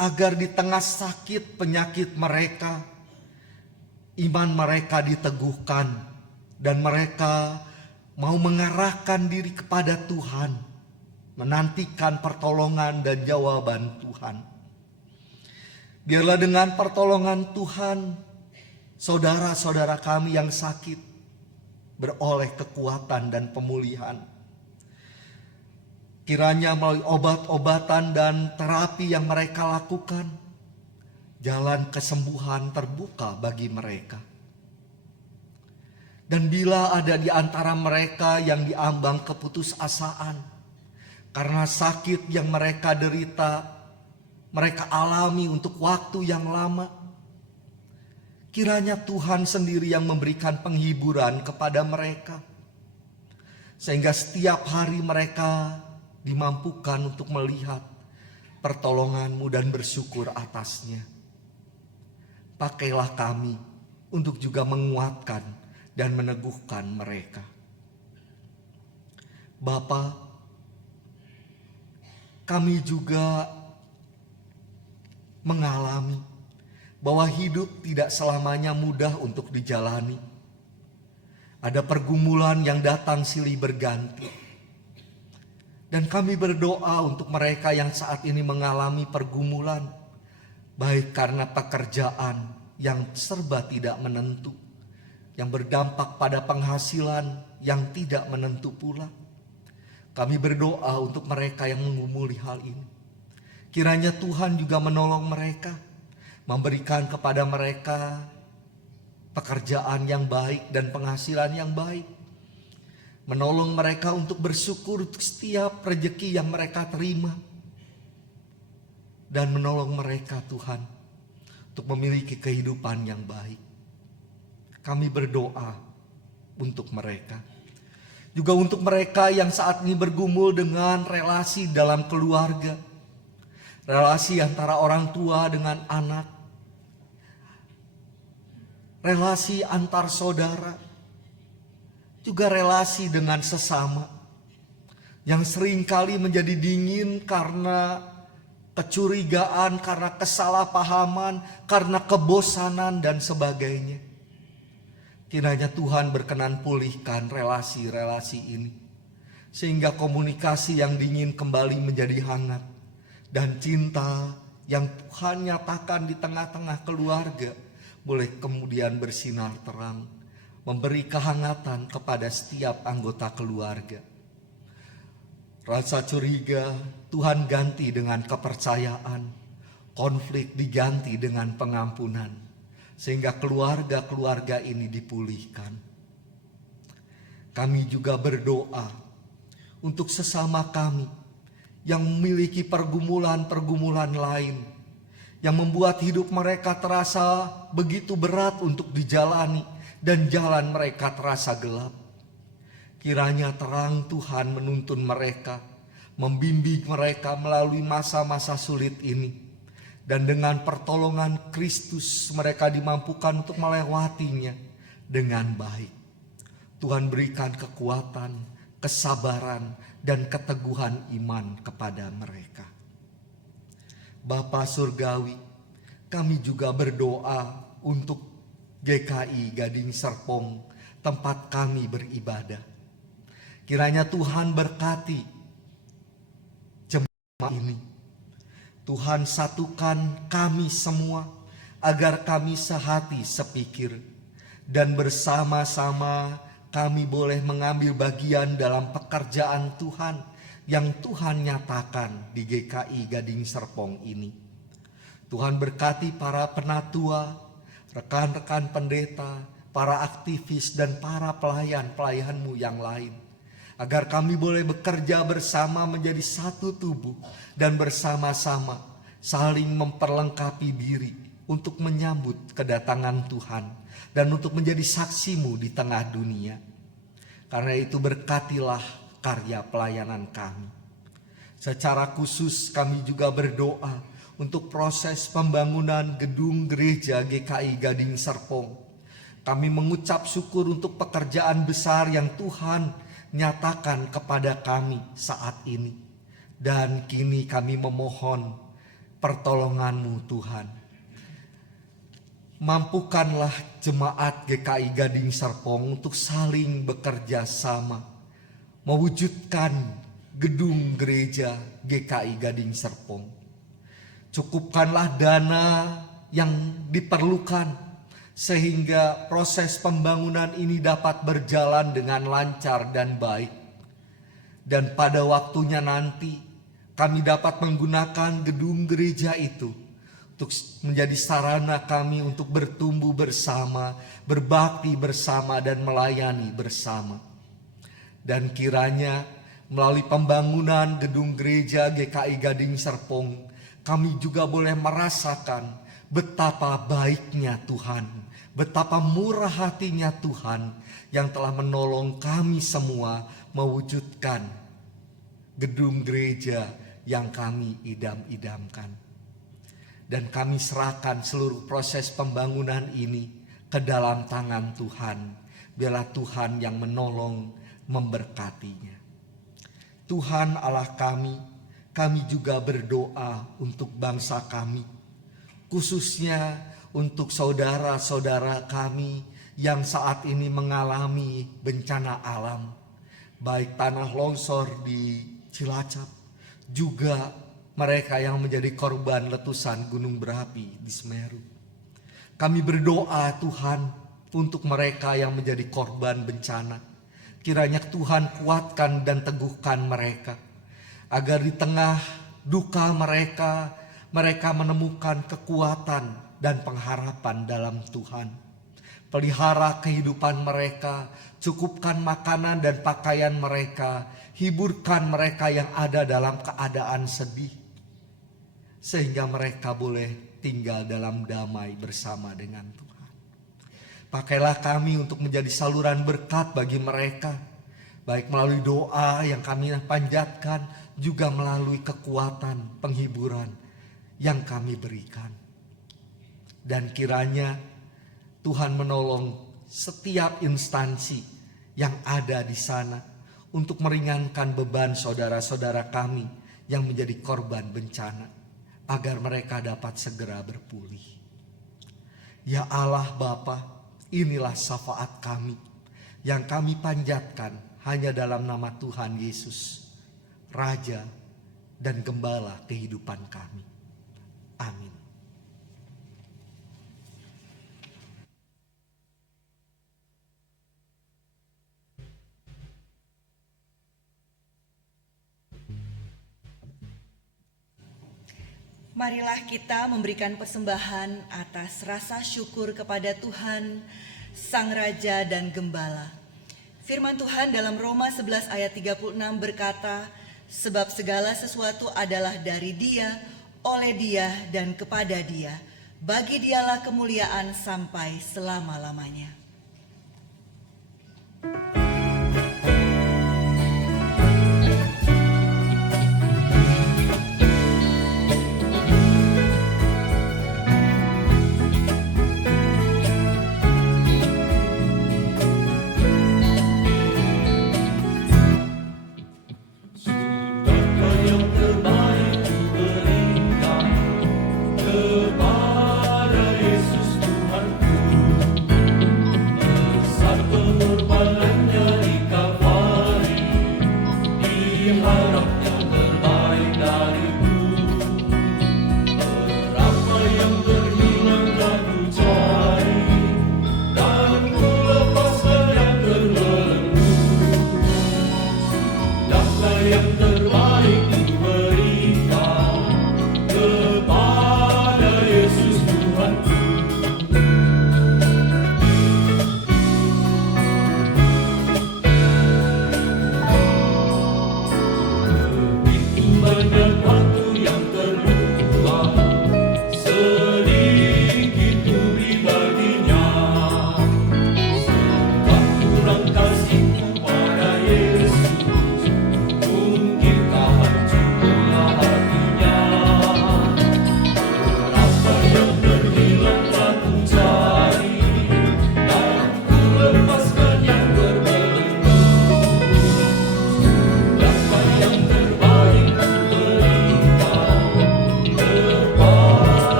agar di tengah sakit penyakit mereka, iman mereka diteguhkan, dan mereka mau mengarahkan diri kepada Tuhan, menantikan pertolongan dan jawaban Tuhan. Biarlah dengan pertolongan Tuhan, saudara-saudara kami yang sakit beroleh kekuatan dan pemulihan. Kiranya melalui obat-obatan dan terapi yang mereka lakukan, jalan kesembuhan terbuka bagi mereka. Dan bila ada di antara mereka yang diambang keputusasaan karena sakit yang mereka derita, mereka alami untuk waktu yang lama, kiranya Tuhan sendiri yang memberikan penghiburan kepada mereka, sehingga setiap hari mereka dimampukan untuk melihat pertolongan-Mu dan bersyukur atasnya. Pakailah kami untuk juga menguatkan dan meneguhkan mereka. Bapa, kami juga mengalami bahwa hidup tidak selamanya mudah untuk dijalani. Ada pergumulan yang datang silih berganti. Dan kami berdoa untuk mereka yang saat ini mengalami pergumulan, baik karena pekerjaan yang serba tidak menentu, yang berdampak pada penghasilan yang tidak menentu pula. Kami berdoa untuk mereka yang mengumuli hal ini. Kiranya Tuhan juga menolong mereka, memberikan kepada mereka pekerjaan yang baik dan penghasilan yang baik. Menolong mereka untuk bersyukur untuk setiap rezeki yang mereka terima. Dan menolong mereka Tuhan untuk memiliki kehidupan yang baik. Kami berdoa untuk mereka. Juga untuk mereka yang saat ini bergumul dengan relasi dalam keluarga. Relasi antara orang tua dengan anak. Relasi antar saudara. Juga relasi dengan sesama. Yang seringkali menjadi dingin karena kecurigaan, karena kesalahpahaman, karena kebosanan dan sebagainya. Kiranya Tuhan berkenan pulihkan relasi-relasi ini. Sehingga komunikasi yang dingin kembali menjadi hangat. Dan cinta yang Tuhan nyatakan di tengah-tengah keluarga boleh kemudian bersinar terang. Memberi kehangatan kepada setiap anggota keluarga. Rasa curiga Tuhan ganti dengan kepercayaan. Konflik diganti dengan pengampunan. Sehingga keluarga-keluarga ini dipulihkan. Kami juga berdoa untuk sesama kami yang memiliki pergumulan-pergumulan lain, yang membuat hidup mereka terasa begitu berat untuk dijalani dan jalan mereka terasa gelap. Kiranya terang Tuhan menuntun mereka, membimbing mereka melalui masa-masa sulit ini. Dan dengan pertolongan Kristus mereka dimampukan untuk melewatinya dengan baik. Tuhan berikan kekuatan, kesabaran, dan keteguhan iman kepada mereka. Bapa Surgawi, kami juga berdoa untuk GKI Gading Serpong, tempat kami beribadah. Kiranya Tuhan berkati jemaat ini. Tuhan satukan kami semua agar kami sehati sepikir. Dan bersama-sama kami boleh mengambil bagian dalam pekerjaan Tuhan yang Tuhan nyatakan di GKI Gading Serpong ini. Tuhan berkati para penatua, rekan-rekan pendeta, para aktivis dan para pelayan-pelayan-Mu yang lain. Agar kami boleh bekerja bersama menjadi satu tubuh dan bersama-sama saling memperlengkapi diri untuk menyambut kedatangan Tuhan dan untuk menjadi saksi-Mu di tengah dunia. Karena itu berkatilah karya pelayanan kami. Secara khusus kami juga berdoa untuk proses pembangunan gedung gereja GKI Gading Serpong. Kami mengucap syukur untuk pekerjaan besar yang Tuhan nyatakan kepada kami saat ini. Dan kini kami memohon pertolongan-Mu Tuhan. mampukanlah jemaat GKI Gading Serpong untuk saling bekerja sama, mewujudkan gedung gereja GKI Gading Serpong. Cukupkanlah dana yang diperlukan sehingga proses pembangunan ini dapat berjalan dengan lancar dan baik. Dan pada waktunya nanti kami dapat menggunakan gedung gereja itu untuk menjadi sarana kami untuk bertumbuh bersama, berbakti bersama, dan melayani bersama. Dan kiranya melalui pembangunan gedung gereja GKI Gading Serpong, kami juga boleh merasakan betapa baiknya Tuhan, betapa murah hatinya Tuhan yang telah menolong kami semua mewujudkan gedung gereja yang kami idam-idamkan. Dan kami serahkan seluruh proses pembangunan ini ke dalam tangan Tuhan. Biarlah Tuhan yang menolong, memberkatinya. Tuhan Allah kami juga berdoa untuk bangsa kami. Khususnya untuk saudara-saudara kami yang saat ini mengalami bencana alam. Baik tanah longsor di Cilacap, juga mereka yang menjadi korban letusan gunung berapi di Semeru. Kami berdoa Tuhan untuk mereka yang menjadi korban bencana. Kiranya Tuhan kuatkan dan teguhkan mereka, agar di tengah duka mereka menemukan kekuatan dan pengharapan dalam Tuhan. Pelihara kehidupan mereka, cukupkan makanan dan pakaian mereka, hiburkan mereka yang ada dalam keadaan sedih, sehingga mereka boleh tinggal dalam damai bersama dengan Tuhan. Pakailah kami untuk menjadi saluran berkat bagi mereka, baik melalui doa yang kami panjatkan, juga melalui kekuatan penghiburan yang kami berikan. Dan kiranya Tuhan menolong setiap instansi yang ada di sana untuk meringankan beban saudara-saudara kami yang menjadi korban bencana, agar mereka dapat segera berpulih. Ya Allah Bapa, inilah syafaat kami yang kami panjatkan hanya dalam nama Tuhan Yesus, Raja dan Gembala kehidupan kami. Amin. Marilah kita memberikan persembahan atas rasa syukur kepada Tuhan, Sang Raja dan Gembala. Firman Tuhan dalam Roma 11 ayat 36 berkata, sebab segala sesuatu adalah dari Dia, oleh Dia, dan kepada Dia. Bagi Dialah kemuliaan sampai selama-lamanya. Sudahkah yang terbaik ku berikan kepada Yesus Tuhanku, besar pengorbanannya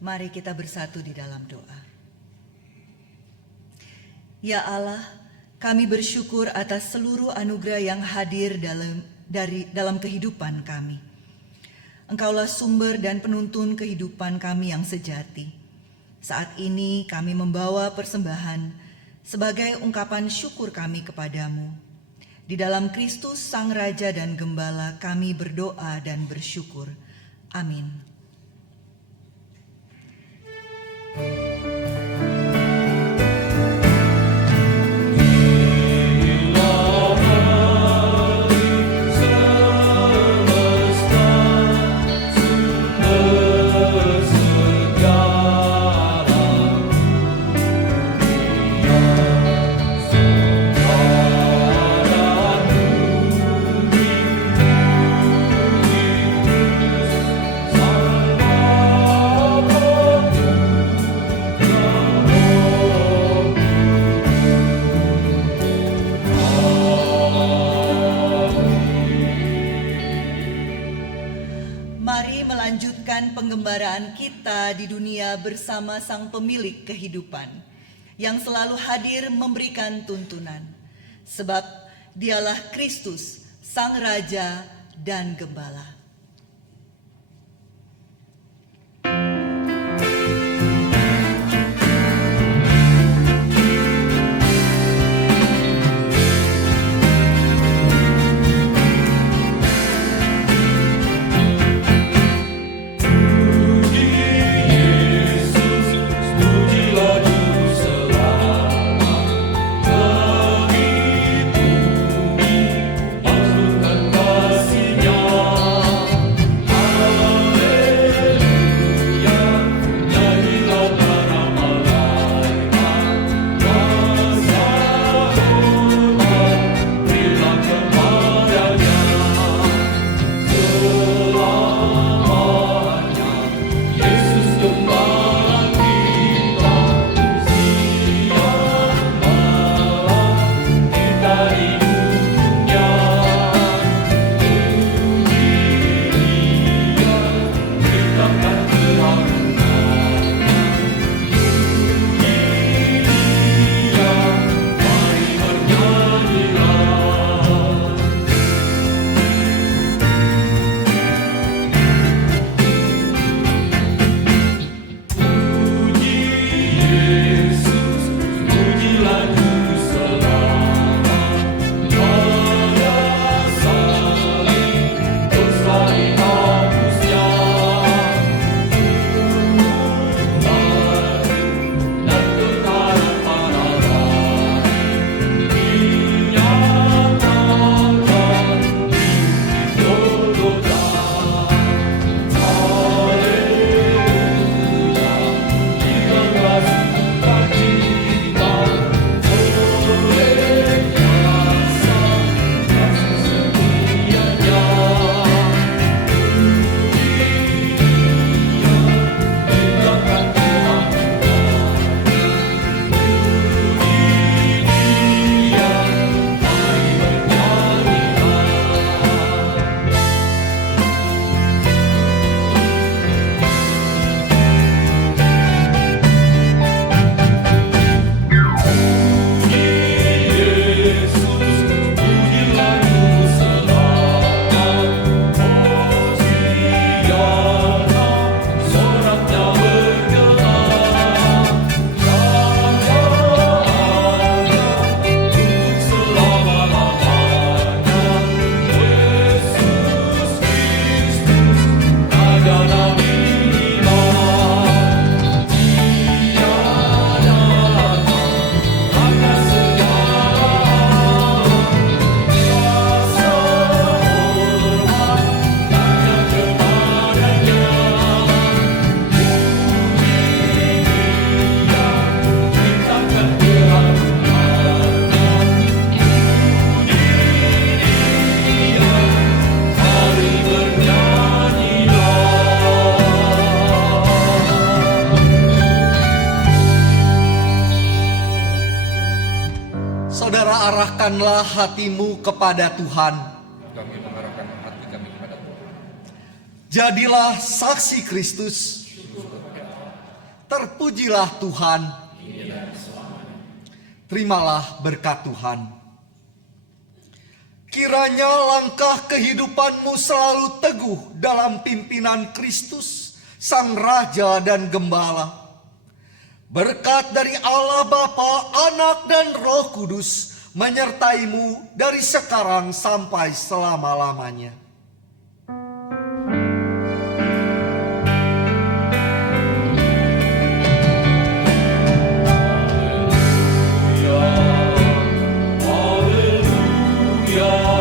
Mari kita bersatu di dalam doa. Ya Allah, kami bersyukur atas seluruh anugerah yang hadir dalam kehidupan kami. Engkaulah sumber dan penuntun kehidupan kami yang sejati. Saat ini kami membawa persembahan sebagai ungkapan syukur kami kepadamu. Di dalam Kristus Sang Raja dan Gembala kami berdoa dan bersyukur. Amin. Mari melanjutkan penggembaraan kita di dunia bersama Sang Pemilik kehidupan yang selalu hadir memberikan tuntunan. Sebab Dialah Kristus, Sang Raja dan Gembala. arahkanlah hatimu kepada Tuhan. Kami mengarahkan hati kami kepada Tuhan. Jadilah saksi Kristus. Terpujilah Tuhan. Terimalah berkat Tuhan. Kiranya langkah kehidupanmu selalu teguh dalam pimpinan Kristus, Sang Raja dan Gembala. Berkat dari Allah Bapa, Anak, dan Roh Kudus menyertaimu dari sekarang sampai selama-lamanya. Haleluya.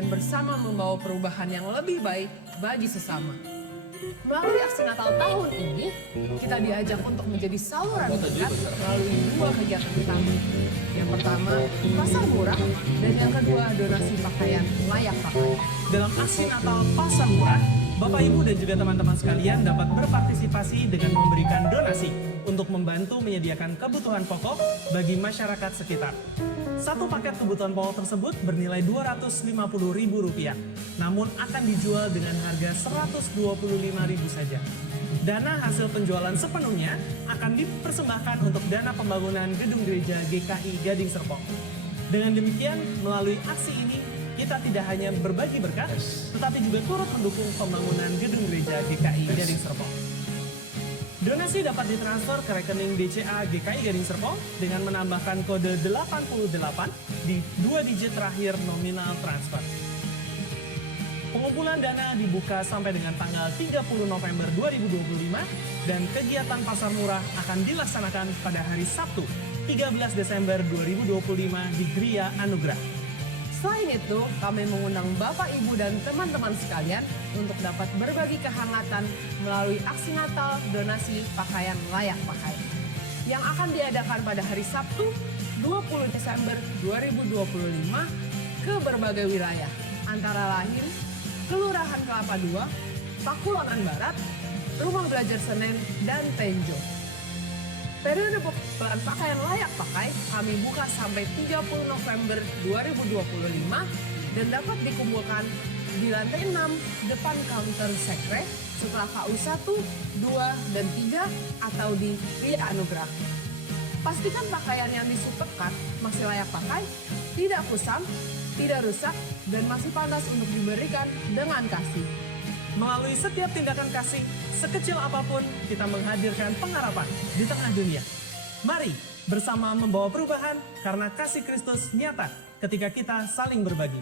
dan bersama membawa perubahan yang lebih baik bagi sesama. Melalui aksi Natal tahun ini, kita diajak untuk menjadi saluran berkat melalui dua kegiatan utama. Yang pertama, pasar murah, dan yang kedua, donasi pakaian layak pakai. Dalam aksi Natal Pasar Murah, Bapak Ibu dan juga teman-teman sekalian dapat berpartisipasi dengan memberikan donasi untuk membantu menyediakan kebutuhan pokok bagi masyarakat sekitar. Satu paket kebutuhan pokok tersebut bernilai Rp250.000, namun akan dijual dengan harga Rp125.000 saja. Dana hasil penjualan sepenuhnya akan dipersembahkan untuk dana pembangunan gedung gereja GKI Gading Serpong. Dengan demikian, melalui aksi ini, kita tidak hanya berbagi berkat, tetapi juga turut mendukung pembangunan gedung gereja GKI Gading Serpong. Donasi dapat ditransfer ke rekening DCA GKI Gading Serpong dengan menambahkan kode 88 di 2 digit terakhir nominal transfer. Pengumpulan dana dibuka sampai dengan tanggal 30 November 2025 dan kegiatan pasar murah akan dilaksanakan pada hari Sabtu 13 Desember 2025 di Gria Anugerah. Selain itu, kami mengundang Bapak, Ibu, dan teman-teman sekalian untuk dapat berbagi kehangatan melalui aksi Natal donasi pakaian layak pakai yang akan diadakan pada hari Sabtu 20 Desember 2025 ke berbagai wilayah, antara lain Kelurahan Kelapa II, Pakulonan Barat, Rumah Belajar Senen, dan Tenjo. Periode pengumpulan pakaian layak pakai kami buka sampai 30 November 2025 dan dapat dikumpulkan di lantai 6 depan counter sekre setelah KU 1, 2, dan 3 atau di Gria Anugerah. Pastikan pakaian yang disupplekan masih layak pakai, tidak kusam, tidak rusak, dan masih panas untuk diberikan dengan kasih. Melalui setiap tindakan kasih, sekecil apapun, kita menghadirkan pengharapan di tengah dunia. Mari bersama membawa perubahan karena kasih Kristus nyata ketika kita saling berbagi.